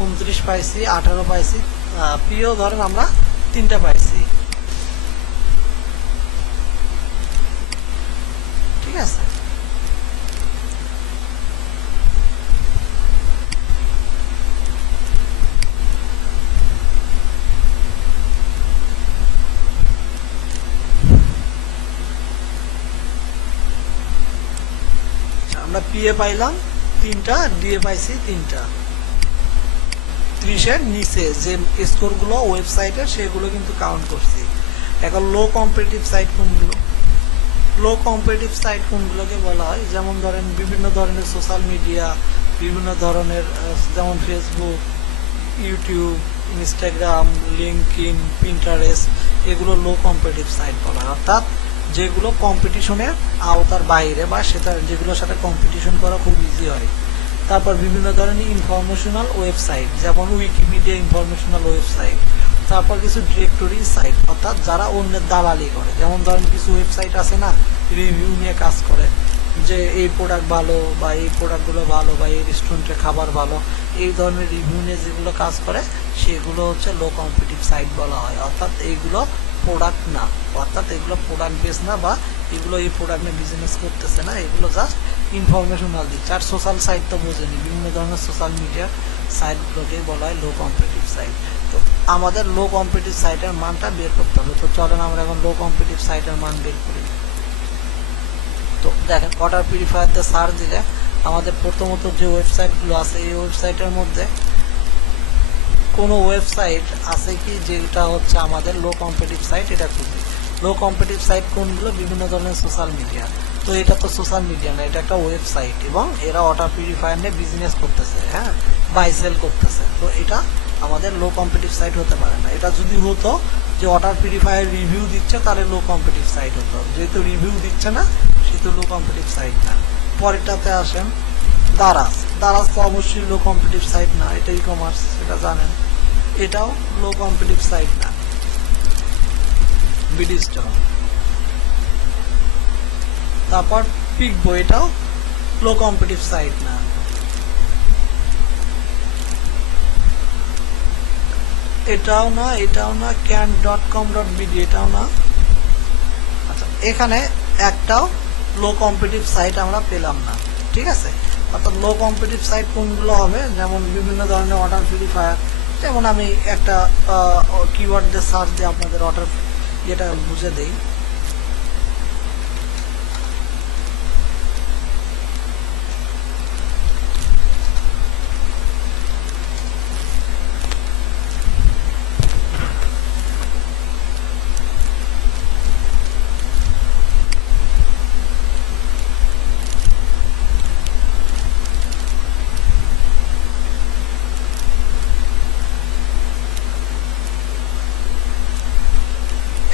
29 পাইছি, 18 পাইছি। পিও ধরেন আমরা 3টা পাইছি। আমরা পিএ পাইলাম 3টা, ডিএ পাইছি 3টা। 30-এর নিচে যে স্কোরগুলো ওয়েবসাইটের সেগুলো কিন্তু কাউন্ট করছি। এখন লো কম্পিটিটিভ সাইট কোনগুলো? লো কম্পিটিটিভ সাইট কোনগুলোকে বলা হয়? যেমন ধরেন বিভিন্ন ধরনের সোশ্যাল মিডিয়া, বিভিন্ন ধরনের যেমন Facebook, YouTube, Instagram, LinkedIn, Pinterest, এগুলো লো কম্পিটিটিভ সাইট বলা হয়। অর্থাৎ যেগুলো কম্পিটিশনের আওতার বাইরে বা সেটা যেগুলোর সাথে কম্পিটিশন করা খুব ইজি হয়। তারপর বিভিন্ন ধরনের ইনফরমেশনাল ওয়েবসাইট, যেমন উইকিপিডিয়া ইনফরমেশনাল ওয়েবসাইট। তারপর কিছু ডিরেক্টরি সাইট, অর্থাৎ যারা অন্যের দালালি করে। যেমন ধরেন কিছু ওয়েবসাইট আছে না, রিভিউ নিয়ে কাজ করে, যে এই প্রোডাক্ট ভালো বা এই প্রোডাক্টগুলো ভালো বা এই রেস্টুরেন্টের খাবার ভালো, এই ধরনের রিভিউ নিয়ে যেগুলো কাজ করে সেগুলো হচ্ছে লো কম্পিটিটিভ সাইট বলা হয়। অর্থাৎ এইগুলো প্রোডাক্ট না, অর্থাৎ এগুলো প্রোডাক্ট বেস না, বা এগুলো এই প্রোডাক্ট নিয়ে বিজনেস করতেছে না, এগুলো জাস্ট ইনফরমেশনাল দিচ্ছে। আর সোশ্যাল সাইট তো বোঝেনি, বিভিন্ন ধরনের সোশ্যাল মিডিয়া সাইটগুলোকেই বলা হয় লো কম্পিটিটিভ সাইট। তো আমাদের লো কম্পিটিটিভ সাইটের মানটা বের করতে হবে। তো চলেন আমরা এখন লো কম্পিটিটিভ সাইটের মান বের করি। তো দেখেন ওয়াটার পিউরিফায়ারতে সার্চ দিলে আমাদের প্রথমত যে ওয়েবসাইটগুলো আছে এই ওয়েবসাইটের মধ্যে কোনো ওয়েবসাইট আছে কি যেটা হচ্ছে আমাদের লো কম্পিটিটিভ সাইট, এটা খুঁজি। লো কম্পিটিটিভ সাইট কোনগুলো? বিভিন্ন ধরনের সোশ্যাল মিডিয়া। তো এটা তো সোশ্যাল মিডিয়া না, এটা একটা ওয়েবসাইট, এবং এরা ওয়াটার পিউরিফায়ার নিয়ে বিজনেস করতেছে, হ্যাঁ, বাই সেল করতেছে। তো এটা আমাদের লো কম্পিটিটিভ সাইট হতে পারে না। এটা যদি হতো যে ওয়াটার পিউরিফায়ার রিভিউ দিচ্ছে তাহলে লো কম্পিটিটিভ সাইট হতো। যেহেতু রিভিউ দিচ্ছে না সেহেতু লো কম্পিটিটিভ সাইট না। পরেরটাতে আসেন দারাজ। দারাজ তো অবশ্যই লো কম্পিটিটিভ সাইট না, এটা ই কমার্স, সেটা জানেন। এটাও লো কম্পিটিটিভ সাইট না। বিডিস্টল, তারপর পিকবো, এটাও লো কম্পিটিটিভ সাইট না। এটাও না, এটাও না। can.com.bd, এটাও না। আচ্ছা, এখানে একটাও লো কম্পিটিটিভ সাইট আমরা পেলাম না, ঠিক আছে। অর্থাৎ লো কম্পিটিটিভ সাইট কোনগুলো হবে? যেমন বিভিন্ন ধরনের ওয়াটার পিউরিফায়ার, যেমন আমি একটা কিওয়ার্ড দিয়ে সার্চ দিয়ে আপনাদের ওয়াটার এটা বুঝে দেই।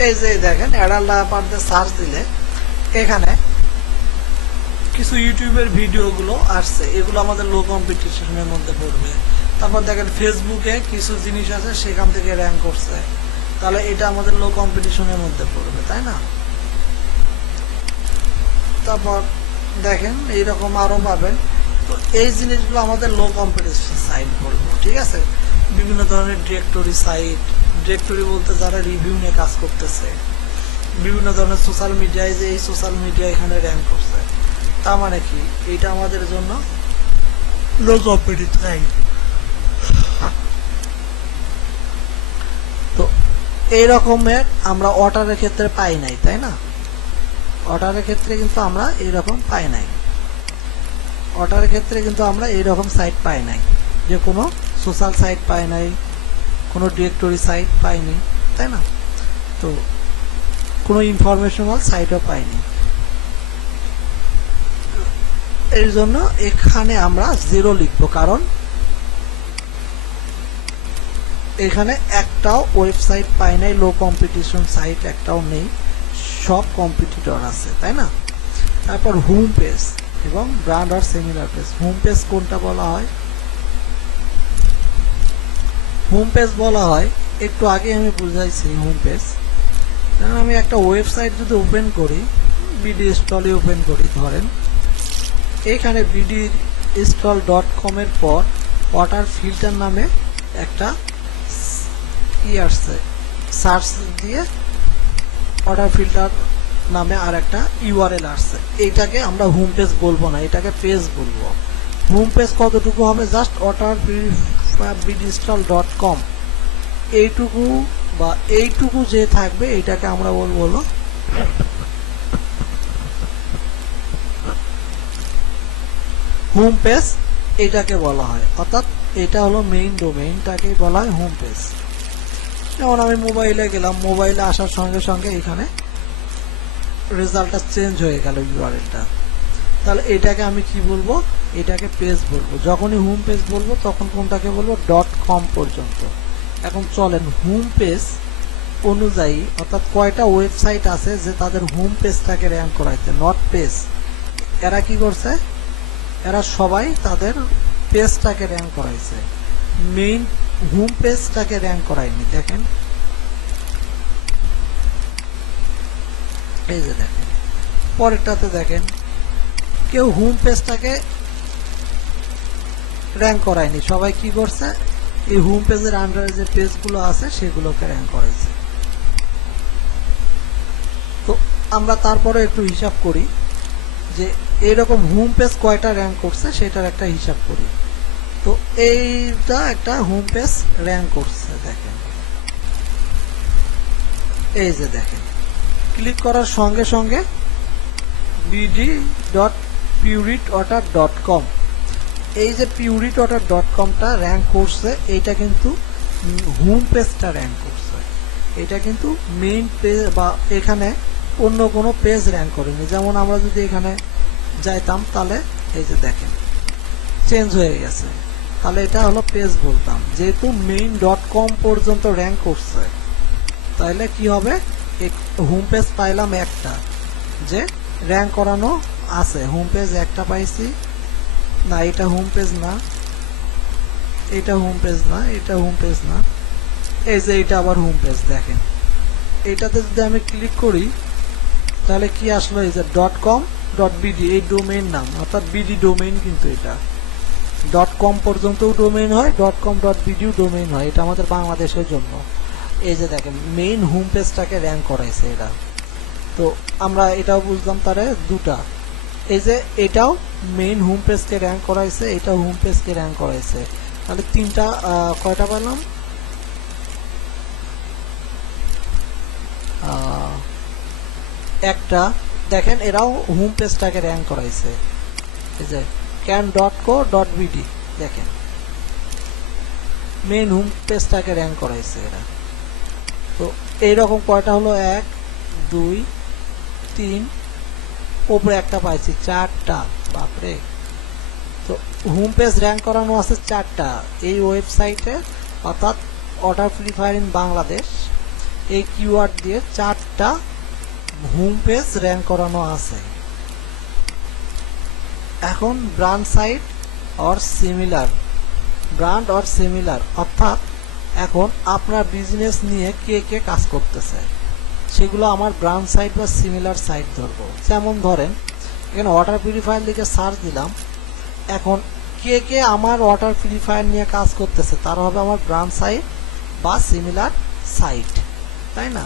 এই যে দেখেন অ্যাডাল্ট ডায়াপারতে সার্চ দিলে এখানে কিছু ইউটিউবের ভিডিওগুলো আসছে, এগুলো আমাদের লো কম্পিটিশনের মধ্যে পড়বে। তারপর দেখেন ফেসবুকে কিছু জিনিস আছে সেখান থেকে র্যাঙ্ক করছে, তাহলে এটা আমাদের লো কম্পিটিশনের মধ্যে পড়বে, তাই না? তারপর দেখেন এইরকম আরো পাবেন। তো এই জিনিসগুলো আমাদের লো কম্পিটিশন সাইট বলবো, ঠিক আছে। বিভিন্ন ধরনের ডিরেক্টরি সাইট, ডিরেক্টরি বলতে যারা রিভিউ নিয়ে কাজ করতেছে, বিভিন্ন ধরনের সোশ্যাল মিডিয়ায় যে এই সোশ্যাল মিডিয়া এখানে র্যাঙ্ক করছে, তার মানে কি এটা আমাদের জন্য লো কম্পিটিটিভ সাইট। তো এই রকমের আমরা অর্ডারের ক্ষেত্রে পাই নাই, তাই না? অর্ডারের ক্ষেত্রে কিন্তু আমরা এইরকম পাই নাই, অর্ডারের ক্ষেত্রে কিন্তু আমরা এইরকম সাইট পাই নাই, যে কোনো সোশ্যাল সাইট পাই নাই, কোনো ডিরেক্টরি সাইট পাইনি, তাই না? তো কোনো ইনফরমেশনাল সাইটও পাইনি। এর জন্য এখানে আমরা 0 লিখবো, কারণ এখানে একটাও ওয়েবসাইট পাই নাই, লো কম্পিটিশন সাইট একটাও নেই, সব কম্পিটিটর আছে, তাই না? তারপর হোম পেজ এবং ব্র্যান্ড আর সেমিনার পেজ। হোম পেজ কোনটা বলা হয়? হোম পেজ বলা হয়, একটু আগে আমি বুঝাইছি হোম পেজ। আমি একটা ওয়েবসাইট যদি ওপেন করি, বিডি স্টলে ওপেন করি, ধরেন এখানে bdinstall.com এর পর ওয়াটার ফিল্টার নামে একটা আসছে, সার্চ দিয়ে ওয়াটার ফিল্টার নামে আর একটা ইউআরএল আসছে। এইটাকে আমরা হোম পেজ বলবো না, এটাকে পেজ বলবো। হোম পেজ কতটুকু হবে? জাস্ট waterbidinstall.com এইটুকু বা এইটুকু যে থাকবে এটাকে আমরা বলবো। হোম পেজ এটাকে বলা হয়, অর্থাৎ এটা হলো মেইন ডোমেইনটাকে বলা হয় হোম পেজ। যেমন আমি মোবাইলে গেলাম, মোবাইলে আসার সঙ্গে সঙ্গে এখানে রেজাল্টটা চেঞ্জ হয়ে গেল ইউআরএলটা, তাহলে এটাকে আমি কি বলবো, এটাকে পেজ বলবো। যখনই হোম পেজ বলবো তখন কোনটাকে বলবো, .com পর্যন্ত। এখন চলেন হোম পেজ অনুযায়ী, অর্থাৎ কয়টা ওয়েবসাইট আছে যে তাদের হোম পেজটাকে র্যাঙ্ক করাইছে, নট পেজ। এরা কি করছে, এরা সবাই তাদের পেজটাকে র্যাঙ্ক করাইছে, মেইন হোম পেজটাকে র্যাঙ্ক করায়নি। দেখেন এই যে দেখেন পরেরটাতে দেখেন কেউ হোম পেজটাকে র্যাঙ্ক করায়নি, সবাই কি করছে, এই হোম পেজের আন্ডারে যে পেজগুলো আছে সেগুলোকে র্যাঙ্ক করাইছে। তো আমরা তারপরে একটু হিসাব করি যে এইরকম হোম পেজ কয়টা র্যাঙ্ক করছে সেটার একটা হিসাব করি। তো এইটা একটা হোম পেজ র্যাঙ্ক করছে, দেখেন এই যে দেখেন ক্লিক করার সঙ্গে সঙ্গে bd.puritotter.com, এই যে puritotter.comটা র্যাঙ্ক করছে, এইটা কিন্তু হোম পেজটা র্যাঙ্ক করছে, এটা কিন্তু মেইন পেজ বা এখানে অন্য কোনো পেজ র্যাঙ্ক করেনি। যেমন আমরা যদি এখানে যাইতাম তাহলে এই যে দেখেন চেঞ্জ হয়ে গেছে, তাহলে এটা হলো পেজ বলতাম। যেহেতু main.com পর্যন্ত র্যাঙ্ক করছে তাহলে কি হবে, হোম পেজ পাইলাম একটা যে র্যাঙ্ক করানো আছে, হোম পেজ একটা পাইছি। না এটা হোম পেজ না, এটা হোম পেজ না, এটা হোম পেজ না, এই যে এটা আবার হোম পেজ। দেখেন এটাতে যদি আমি ক্লিক করি তাহলে কি আসলো, এই যে .com.bd এই ডোমেইন নাম, অর্থাৎ বিডি ডোমেইন, কিন্তু এটা .com পর্যন্তও ডোমেইন হয়, .com.bd ডোমেইন হয়, এটা আমাদের বাংলাদেশের জন্য। এই যে দেখেন মেইন হোম পেজটাকে র্যাঙ্ক করাইছে এরা। তো আমরা এটাও বুঝলাম তারে দুটা, এই যে এটাও মেইন হোম পেজকে র্যাঙ্ক করাইছে, এটাও হোম পেজকে র্যাঙ্ক করাইছে, তাহলে তিনটা কয়টা পেলাম, একটা। দেখেন এরাও হোম পেজটাকে র্যাঙ্ক করাইছে, এই যে can.co.bd, দেখেন মেইন হোম পেজটাকে র্যাঙ্ক করাইছে এরা। তো এইরকম কয়টা হলো, 1 2 3, ওপরে একটা পাইছি, 4টা, বাপরে। তো হোম পেজ র্যাঙ্ক করানো আছে 4টা এই ওয়েবসাইটে, অর্থাৎ order free fire in Bangladesh এই কিওয়ার্ড দিয়ে 4টা হোম পেজ র্যাঙ্ক করানো আছে। এখন brand site or similar, brand or similar, অর্থাৎ এখন আপনার বিজনেস নিয়ে কে কে কাজ করতেছে সেগুলো আমার ব্র্যান্ড সাইট বা সিমিলার সাইট ধরবো। যেমন ধরেন এখানে ওয়াটার পিউরিফায়ার লিখে সার্চ দিলাম, এখন কে কে আমার ওয়াটার পিউরিফায়ার নিয়ে কাজ করতেছে তারা হবে আমার ব্র্যান্ড সাইট বা সিমিলার সাইট, তাই না?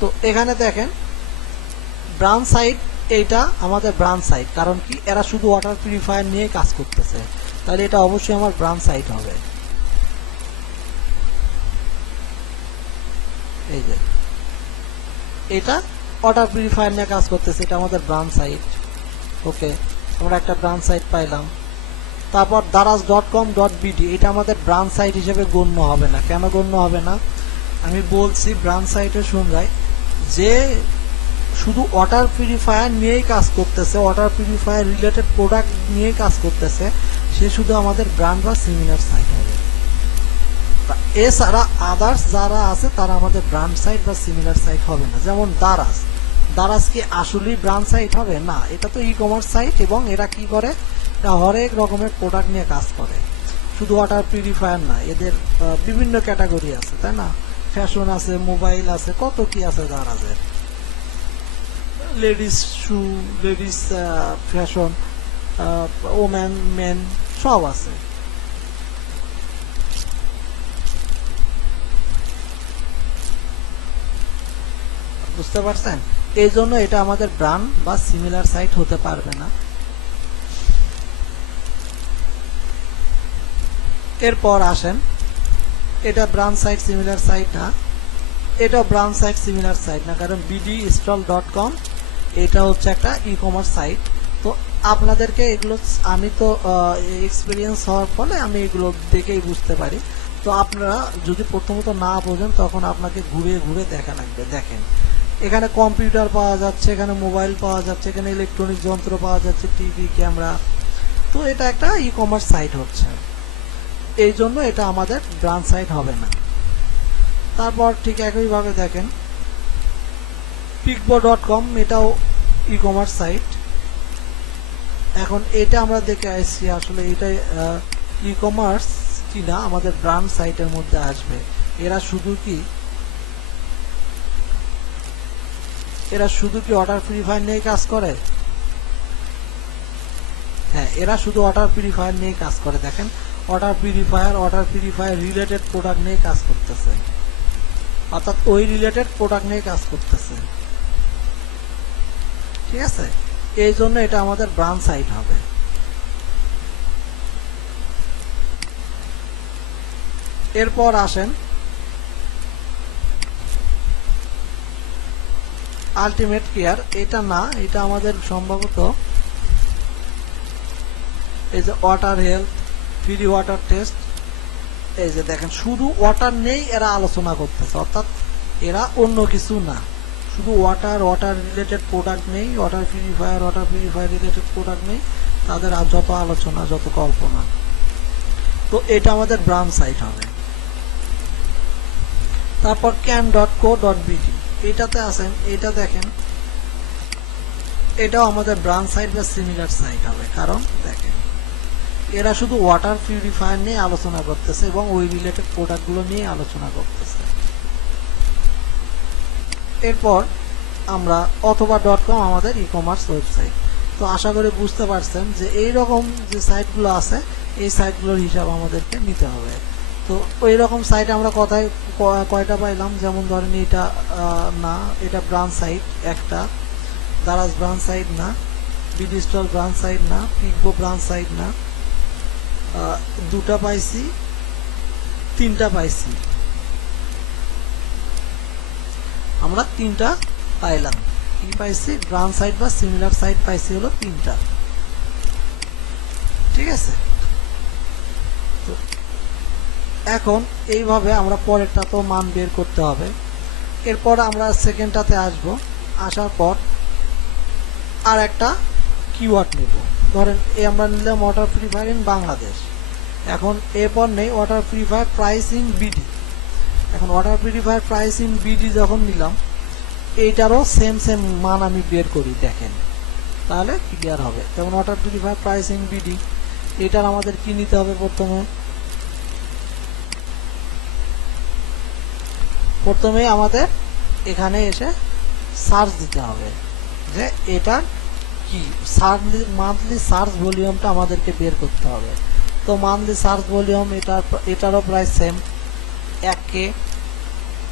তো এখানে দেখেন ব্রাঞ্চ সাইট, এইটা আমাদের ব্রাঞ্চ সাইট, কারণ কি এরা শুধু ওয়াটার পিউরিফায়ার নিয়ে কাজ করতেছে, তাহলে এটা অবশ্যই আমার ব্রাঞ্চ সাইট হবে। এই যে এটা ওয়াটার পিউরিফায়ার নিয়ে কাজ করতেছে, এটা আমাদের ব্রাঞ্চ সাইট। ওকে, আমরা একটা ব্রাঞ্চ সাইট পাইলাম। তারপর daraz.com.bd, এটা আমাদের ব্রাঞ্চ সাইট হিসেবে গণ্য হবে না। কেন গণ্য হবে না আমি বলছি, ব্রাঞ্চ সাইটের সংজ্ঞায় যে শুধু ওয়াটার পিউরিফায়ার নিয়েই কাজ করতেছে, ওয়াটার পিউরিফায়ার রিলেটেড প্রোডাক্ট নিয়েই কাজ করতেছে, সে শুধু আমাদের ব্র্যান্ড বা সিমিলার সাইট হবে। এছাড়া আদার্স যারা আছে তারা আমাদের ব্র্যান্ড সাইট বা সিমিলার সাইট হবে না। যেমন দারাজ কি আসলেই ব্র্যান্ড সাইট হবে না, এটা তো ই কমার্স সাইট, এবং এরা কি করে, এরা হরেক রকমের প্রোডাক্ট নিয়ে কাজ করে, শুধু ওয়াটার পিউরিফায়ার না, এদের বিভিন্ন ক্যাটাগরি আছে, তাই না? ফ্যাশন আছে, মোবাইল আছে, কত কি আছে দারাজের, লেডিস শু, লেডিস ফ্যাশন, ওম্যান মেন সব আছে। বুঝতে পারছেন? এই জন্য এটা আমাদের ব্র্যান্ড বা সিমিলার সাইট হতে পারবে না। এরপর আসেন, এটা ব্র্যান্ড সাইট সিমিলার সাইট না, এটা ব্রাঞ্চ সাইট সিমিলার সাইট না, কারণ bdstall.com এটা হচ্ছে একটা ই কমার্স সাইট। তো আপনাদেরকে এগুলো আমি তো এক্সপিরিয়েন্স হওয়ার ফলে আমি এগুলো দেখেই বুঝতে পারি। তো আপনারা যদি প্রথমত না বোঝেন তখন আপনাকে ঘুরে ঘুরে দেখা লাগবে। দেখেন এখানে কম্পিউটার পাওয়া যাচ্ছে, এখানে মোবাইল পাওয়া যাচ্ছে, এখানে ইলেকট্রনিক যন্ত্র পাওয়া যাচ্ছে, টিভি, ক্যামেরা। তো এটা একটা ই কমার্স সাইট হচ্ছে, এই জন্য এটা আমাদের ব্রাঞ্চ সাইট হবে না। তারপর ঠিক একইভাবে দেখেন picbo.com, এটাও ই কমার্স সাইট। এখন এটা আমরা দেখে আসছি আসলে এটা ই কমার্স কিনা আমাদের ব্রাঞ্চ সাইটের মধ্যে আসবে। এরা শুধু কি ওয়াটার পিউরিফায়ার নিয়ে কাজ করে? হ্যাঁ, এরা শুধু ওয়াটার পিউরিফায়ার নিয়ে কাজ করে। দেখেন ওয়াটার পিউরিফায়ার রিলেটেড প্রোডাক্ট নিয়ে কাজ করতেছে, অর্থাৎ ওই রিলেটেড প্রোডাক্ট নিয়ে কাজ করতেছে। ঠিক আছে, এই জন্য এটা আমাদের ব্রাঞ্চ সাইট হবে। এরপর আসেন আলটিমেট কেয়ার। এটা না, এটা আমাদের সম্ভবত এই যে water health, free water test, এই যে দেখেন শুধু ওয়াটার নেই এরা আলোচনা করতেছে, অর্থাৎ এরা অন্য কিছু না, শুধু ওয়াটার রিলেটেড প্রোডাক্ট নেই, ওয়াটার পিউরিফায়ার রিলেটেড প্রোডাক্ট নেই, তাদের আর যত আলোচনা, যত কল্পনা। তো এটা আমাদের ব্রাঞ্চ সাইট হবে। তারপর can.co.bd, এটাতে আসেন, এটা দেখেন এটাও আমাদের ব্রাঞ্চ সাইট বা সিমিলার সাইট হবে। কারণ দেখেন এরা শুধু ওয়াটার পিউরিফায়ার নিয়ে আলোচনা করতেছে এবং ওই রিলেটেড প্রোডাক্টগুলো নিয়ে আলোচনা করতেছে। এরপর আমরা অথবা.com আমাদের ই কমার্স ওয়েবসাইট। তো আশা করি বুঝতে পারছেন যে এই রকম যে সাইটগুলো আছে এই সাইটগুলোর হিসাব আমাদেরকে নিতে হবে। তো ওই রকম সাইট আমরা কয়টা পাইলাম, যেমন ধরেন এটা না, এটা ব্রাঞ্চ সাইট একটা, দারাজ ব্রাঞ্চ সাইট না, bdstall ব্রাঞ্চ সাইট না, picbo ব্রাঞ্চ সাইট না, দুটা পাইছি, তিনটা পাইছি, আমরা তিনটা পাইলাম। কি পাইছি? ব্রাঞ্চ সাইট বা সিমিলার সাইট পাইছি হলো তিনটা। ঠিক আছে, তো এখন এইভাবে আমরা পরেরটা তো মান বের করতে হবে। এরপর আমরা সেকেন্ডটাতে আসব, আসার পর আর একটা কিওয়ার্ড নেব। ধরেন আমরা নিলাম ওয়াটার পিউরিফায়ার ইন বাংলাদেশ। এখন এরপর নেই water purifier price in BD. এখন water purifier price in BD যখন নিলাম, এইটারও সেম মান আমি বের করি, দেখেন তাহলে ক্লিয়ার হবে। যেমন water purifier price in BD, এটার আমাদের কি নিতে হবে? প্রথমে আমাদের এখানে এসে সার্চ দিতে হবে যে এটা কি, মান্থলি সার্চ ভলিউমটা আমাদেরকে বের করতে হবে। তো মান্থলি সার্চ ভলিউম এটারও প্রায় সেম 1K।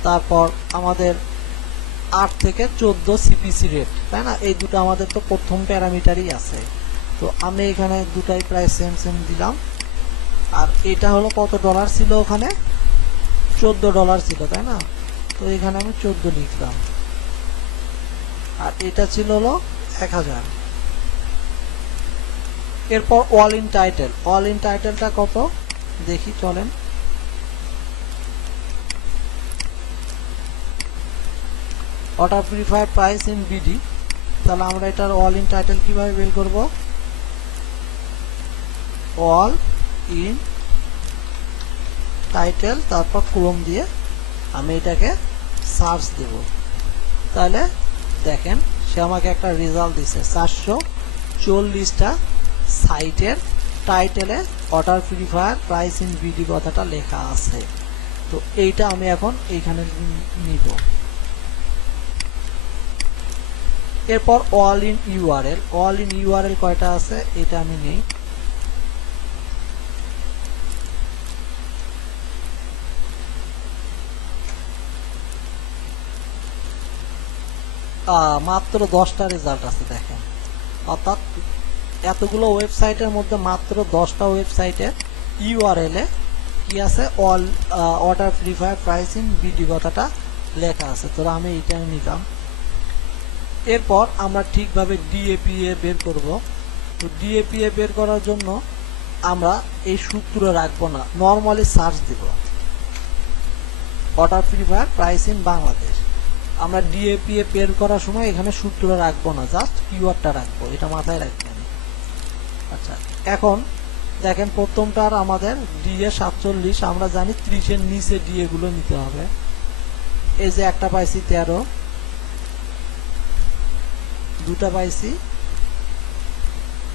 তারপর আমাদের 8 থেকে 14 সিপিসি রেট, তাই না? এই দুটো আমাদের তো প্রথম প্যারামিটারই আছে। তো আমি এখানে দুটাই প্রায় সেম দিলাম। আর এটা হলো কত ডলার ছিল? ওখানে $14 ছিল, তাই না? তো এখানে আমি 14 লিখলাম। আর এটা ছিল হলো 1000। এরপর অল ইন টাইটেলটা কত দেখি, চলেন। Water purifier price in BD, তাহলে আমরা এটার অল ইন টাইটেল কিভাবে বের করব? অল ইন টাইটেল, তারপর ক্রোম দিয়ে আমি এটাকে সার্চ দেব। তাহলে দেখেন সে আমাকে একটা রেজাল্ট দিছে, 440টা সাইটের টাইটেলে water purifier price in BD কথাটা লেখা আছে। তো এইটা আমি এখন এইখানে নিব। এরপর অল ইন ইউআরএল কয়টা আছে এটা আমি নেই। মাত্র 10টা রেজাল্ট আছে, দেখেন। অর্থাৎ এতগুলো ওয়েবসাইটের মধ্যে মাত্র 10টা ওয়েবসাইটের ইউআরএল এ কি আছে? All water purifier price in BD কথাটা লেখা আছে, তো আমি এটা নিলাম। এরপর আমরা ঠিকভাবে ডিএপিএ বের করব। তো ডিএপিএ বের করার জন্য আমরা এই সূত্র রাখবো না, নর্মালি সার্চ দিব water purifier price in Bangladesh. আমরা ডিএপিএ বের করার সময় এখানে সূত্র রাখবো না, জাস্ট কিওয়ার্ডটা রাখবো, এটা মাথায় রাখবেন। আচ্ছা, এখন দেখেন প্রথমটার আমাদের ডিএ 47, আমরা জানি 30 এর নিচে ডিএ গুলো নিতে হবে। এই যে একটা পাইছি 13, দুটা পাইছি,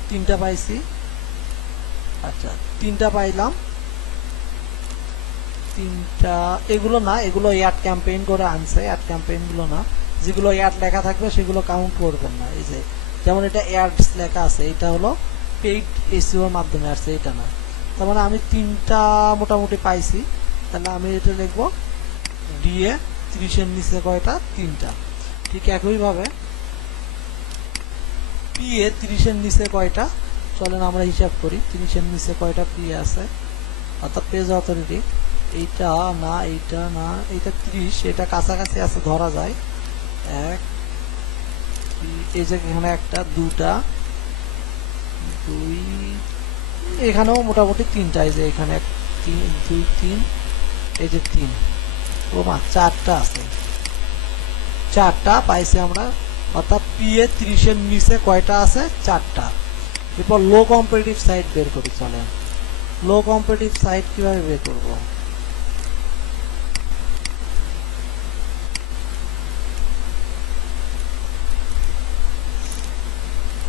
তিনটা পাইছি। আচ্ছা, তিনটা পাইলাম, তিনটা এগুলো না, এগুলো অ্যাড ক্যাম্পেইন করে আনছে, অ্যাড ক্যাম্পেইন গুলো না, যেগুলো অ্যাড লেখা থাকবে সেগুলো কাউন্ট করবেন না। এই যে যেমন এটা অ্যাডস লেখা আছে, এটা হলো পেইড এসইও এর মাধ্যমে আসছে, এটা না। তার মানে আমি তিনটা মোটামুটি পাইছি, তাহলে আমি এটা লিখবো ডিএ 30 এর নিচে কয়টা, তিনটা। ঠিক একইভাবে পিএ 30 এর নিচে কয়টা, চলেন আমরা হিসাব করি। 30 এর নিচে কয়টা পিএ আছে, অর্থাৎ পেজ অথরিটি, এইটা না, এইটা না, এইটা 30, এটা কাছাকাছি আছে ধরা যায়। এক, এই যে এখানে একটা, দুটা, দুই, এখানেও মোটামুটি তিনটা, এই যে এখানে 3, 2, 3, এই যে 3, ও মা 4টা আছে, 4টা পাইছি আমরা। অর্থাৎ পিএ 30 এর নিচে কয়টা আছে, 4টা। এরপর লো কম্পিটিটিভ সাইট বের করি, চলেন। লো কম্পিটিটিভ সাইট কিভাবে বের করব?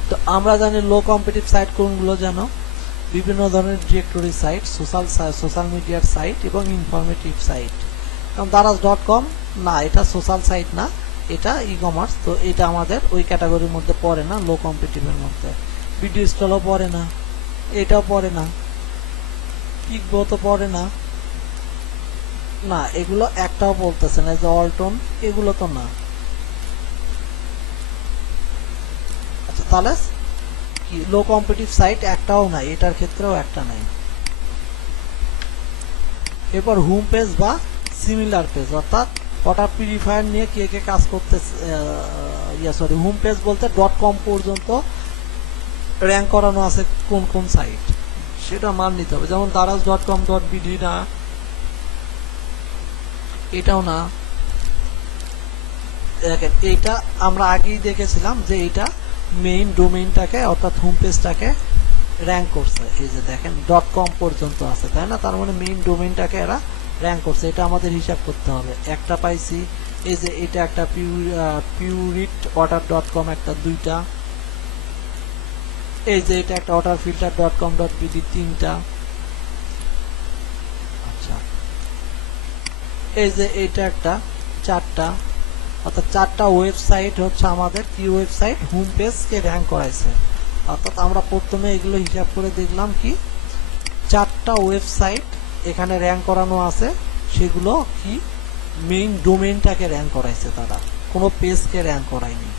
তো আমরা জানি লো কম্পিটিটিভ সাইট কোনগুলো, জানো? বিভিন্ন ধরনের ডিরেক্টরি সাইট, সোশ্যাল মিডিয়ার সাইট এবং ইনফরমেটিভ সাইট। কারণ daraz.com না, এটা সোশ্যাল সাইট না, এটা ই কমার্স, তো এটা আমাদের ওই ক্যাটাগরির মধ্যে পড়ে না, লো কম্পিটিটিভের মধ্যে। ভিডিও স্টলও পড়ে না, এটাও পড়ে না, কিকবো তো পড়ে না, না এগুলো একটাও বলতেছে না, যে অল্টন এগুলো তো না। আচ্ছা, তাহলে কি লো কম্পিটিটিভ সাইট একটাও নাই, এটার ক্ষেত্রেও একটা নাই। এরপর হোম পেজ বা সিমিলার পেজ, অর্থাৎ ওয়াটার পিউরিফায়ার নিয়ে কে কে কাজ করতেছে, হোম পেজ বলতে .com পর্যন্ত র্যাঙ্ক করানো আছে কোন কোন সাইট, সেটা মান নিতে হবে। যেমন daraz.com.bd না, এটাও না। দেখেন, এটা আমরা আগেই দেখেছিলাম যে এটা মেইন ডোমেইনটাকে অর্থাৎ হোম পেজটাকে র্যাঙ্ক করছে। এই যে দেখেন .com পর্যন্ত আছে, তাই না? তার মানে মেইন ডোমেইনটাকে এরা র্যাঙ্ক করছে, এটা আমাদের হিসাব করতে হবে। একটা পাইছি, এই যে এটা একটা puritywater.com, একটা, দুইটা, এই যে এটা একটা waterfilter.com.bd, তিনটা। আচ্ছা, এই যে এটা একটা, চারটা। অর্থাৎ 4টা ওয়েবসাইট হচ্ছে আমাদের কি ওয়েবসাইট, হোম পেজকে র্যাঙ্ক করাইছে। অর্থাৎ আমরা প্রথমে এগুলো হিসাব করে দেখলাম কি 4টা ওয়েবসাইট এখানে র্যাঙ্ক করানো আছে, সেগুলো কি মেইন ডোমেইনটাকে র্যাঙ্ক করাইছে, তারা কোনো পেজকে র্যাঙ্ক করায়নি।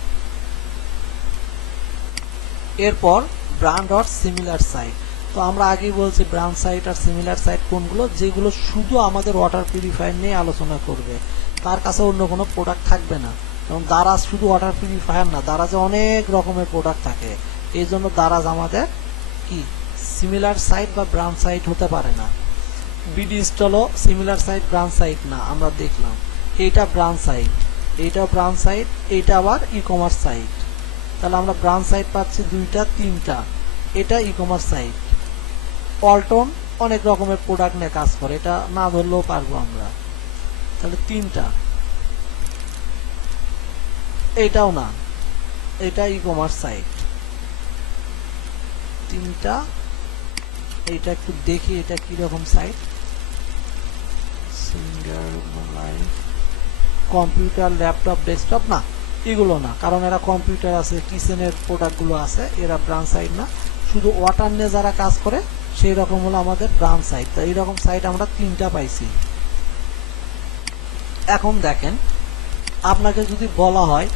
এরপর ব্র্যান্ড অর সিমিলার সাইট, তো আমরা আগেই বলছি brand site are similar site কোনগুলো, যেগুলো শুধু আমাদের ওয়াটার পিউরিফায়ার নিয়ে আলোচনা করবে, তার কাছে অন্য কোনো প্রোডাক্ট থাকবে না। এবং দারাজ শুধু ওয়াটার পিউরিফায়ার না, দারাজে অনেক রকমের প্রোডাক্ট থাকে, এই জন্য দারাজ আমাদের কি সিমিলার সাইট বা ব্র্যান্ড সাইট হতে পারে না। বিডি স্টলও সিমিলার সাইট ব্রাঞ্চ সাইট না, আমরা দেখলাম। এইটা ব্রাঞ্চ সাইট, এইটাও ব্রাঞ্চ সাইট, এইটা আবার ই কমার্স সাইট। তাহলে আমরা ব্রাঞ্চ সাইট পাচ্ছি 2টা, 3টা, এটা ই কমার্স সাইট। অল্টন অনেক রকমের প্রোডাক্ট নিয়ে কাজ করে, এটা না ধরলেও পারবো আমরা, তাহলে 3টা। এইটাও না, এটা ই কমার্স সাইট, 3টা। এইটা একটু দেখি এটা কিরকম site, singer life, computer, laptop, desktop, না এগুলো না, কারণ এরা কম্পিউটার আছে, কিচেনের প্রোডাক্টগুলো আছে, এরা ব্রাঞ্চ সাইট না। শুধু ওয়াটার নিয়ে যারা কাজ করে সেই রকম হলো আমাদের ব্রাঞ্চ সাইট। তো এইরকম সাইট আমরা 3টা পাইছি। এখন দেখেন, আপনাকে যদি বলা হয়,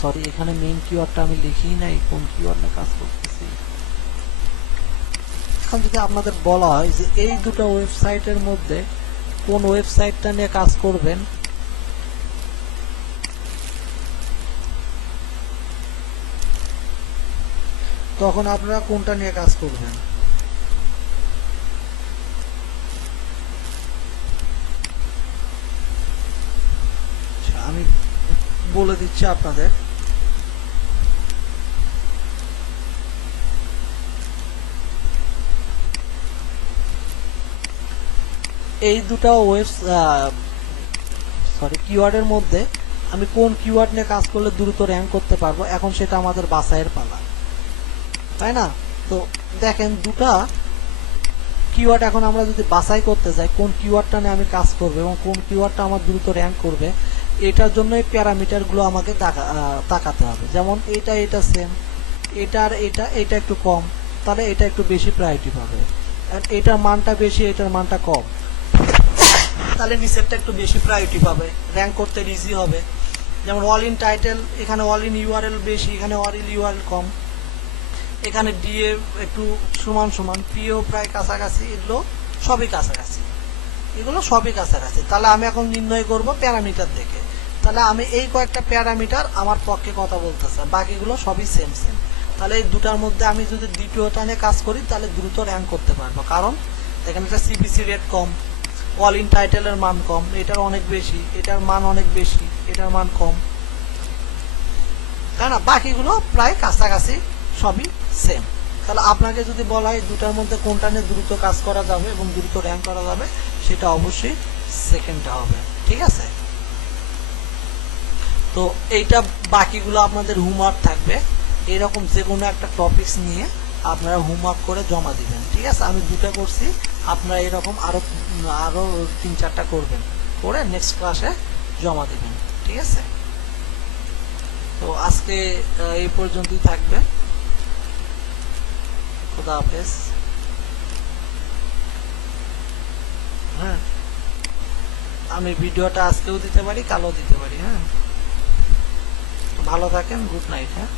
সরি এখানে মেইন কিওয়ার্ডটা আমি লিখি নাই, কোন কিওয়ার্ড নিয়ে কাজ করতেছি। এখন যদি আপনাদের বলা হয় যে এই দুটো ওয়েবসাইটের মধ্যে কোন ওয়েবসাইটটা নিয়ে কাজ করবেন, তখন আপনারা কোনটা নিয়ে কাজ করবেন। আমি বলে দিচ্ছি আপনাদের। এই দুটো কিওয়ার্ডের মধ্যে আমি কোন কিওয়ার্ড নিয়ে কাজ করলে দ্রুত র্যাঙ্ক করতে পারবো, এখন সেটা আমাদের বাছাইয়ের পালা, তাই না? তো দেখেন দুটা কিওয়ার্ড এখন আমরা যদি বাছাই করতে যাই কোন কিওয়ার্ডটা নিয়ে আমি কাজ করব এবং কোন কিওয়ার্ডটা আমার দ্রুত র্যাঙ্ক করবে, এটার জন্য এই প্যারামিটারগুলো আমাকে তাকাতে হবে। যেমন এটা সেম, এটা একটু কম, তাহলে এটা একটু বেশি প্রায়োরিটি পাবে। আর এটার মানটা বেশি, এটার মানটা কম, তাহলে নিচেরটা একটু বেশি প্রায়োরিটি পাবে, র্যাঙ্ক করতে ইজি হবে। যেমন অল ইন টাইটেল, এখানে অল ইন ইউআরএল বেশি, এখানে অল ইন ইউআরএল কম। এখানে ডিএ একটু সমান সমান, পিও প্রায় কাছাকাছি, এগুলো সবই কাছাকাছি, তাহলে আমি এখন নির্ণয় করব প্যারামিটার দেখে। তাহলে আমি এই কয়েকটা প্যারামিটার আমার পক্ষে কথা বলতেছে, বাকিগুলো সবই সেম। তাহলে এই দুটার মধ্যে আমি যদি দ্বিতীয়টা নিয়ে কাজ করি তাহলে দ্রুত র্যাঙ্ক করতে পারবো, কারণ এখানে একটা সিপিসি রেট কম, অল ইন টাইটেলের মান কম, এটার অনেক বেশি, এটার মান অনেক বেশি, এটার মান কম, তাই না? বাকিগুলো প্রায় কাছাকাছি, সবই সেম। তাহলে আপনাকে যদি বলা হয় দুটার মধ্যে কোনটা নিয়ে দ্রুত কাজ করা যাবে এবং দ্রুত র্যাঙ্ক করা যাবে, সেটা অবশ্যই সেকেন্ডটা হবে, ঠিক আছে? তো এইটা বাকিগুলো আপনাদের হোমওয়ার্ক থাকবে, এরকম যে কোনো একটা টপিকস নিয়ে আপনারা হোমওয়ার্ক করে জমা দিবেন, ঠিক আছে? আমি দুটো করছি, আপনারা এরকম আরো 3-4টা করবেন, করে নেক্সট ক্লাসে জমা দিবেন, ঠিক আছে? তো আজকে এই পর্যন্তই থাকবে। খুদা হাফেজ। হ্যাঁ, আমি ভিডিওটা আজকেও দিতে পারি, কালও দিতে পারি। হ্যাঁ, ভালো থাকেন, গুড নাইট। হ্যাঁ।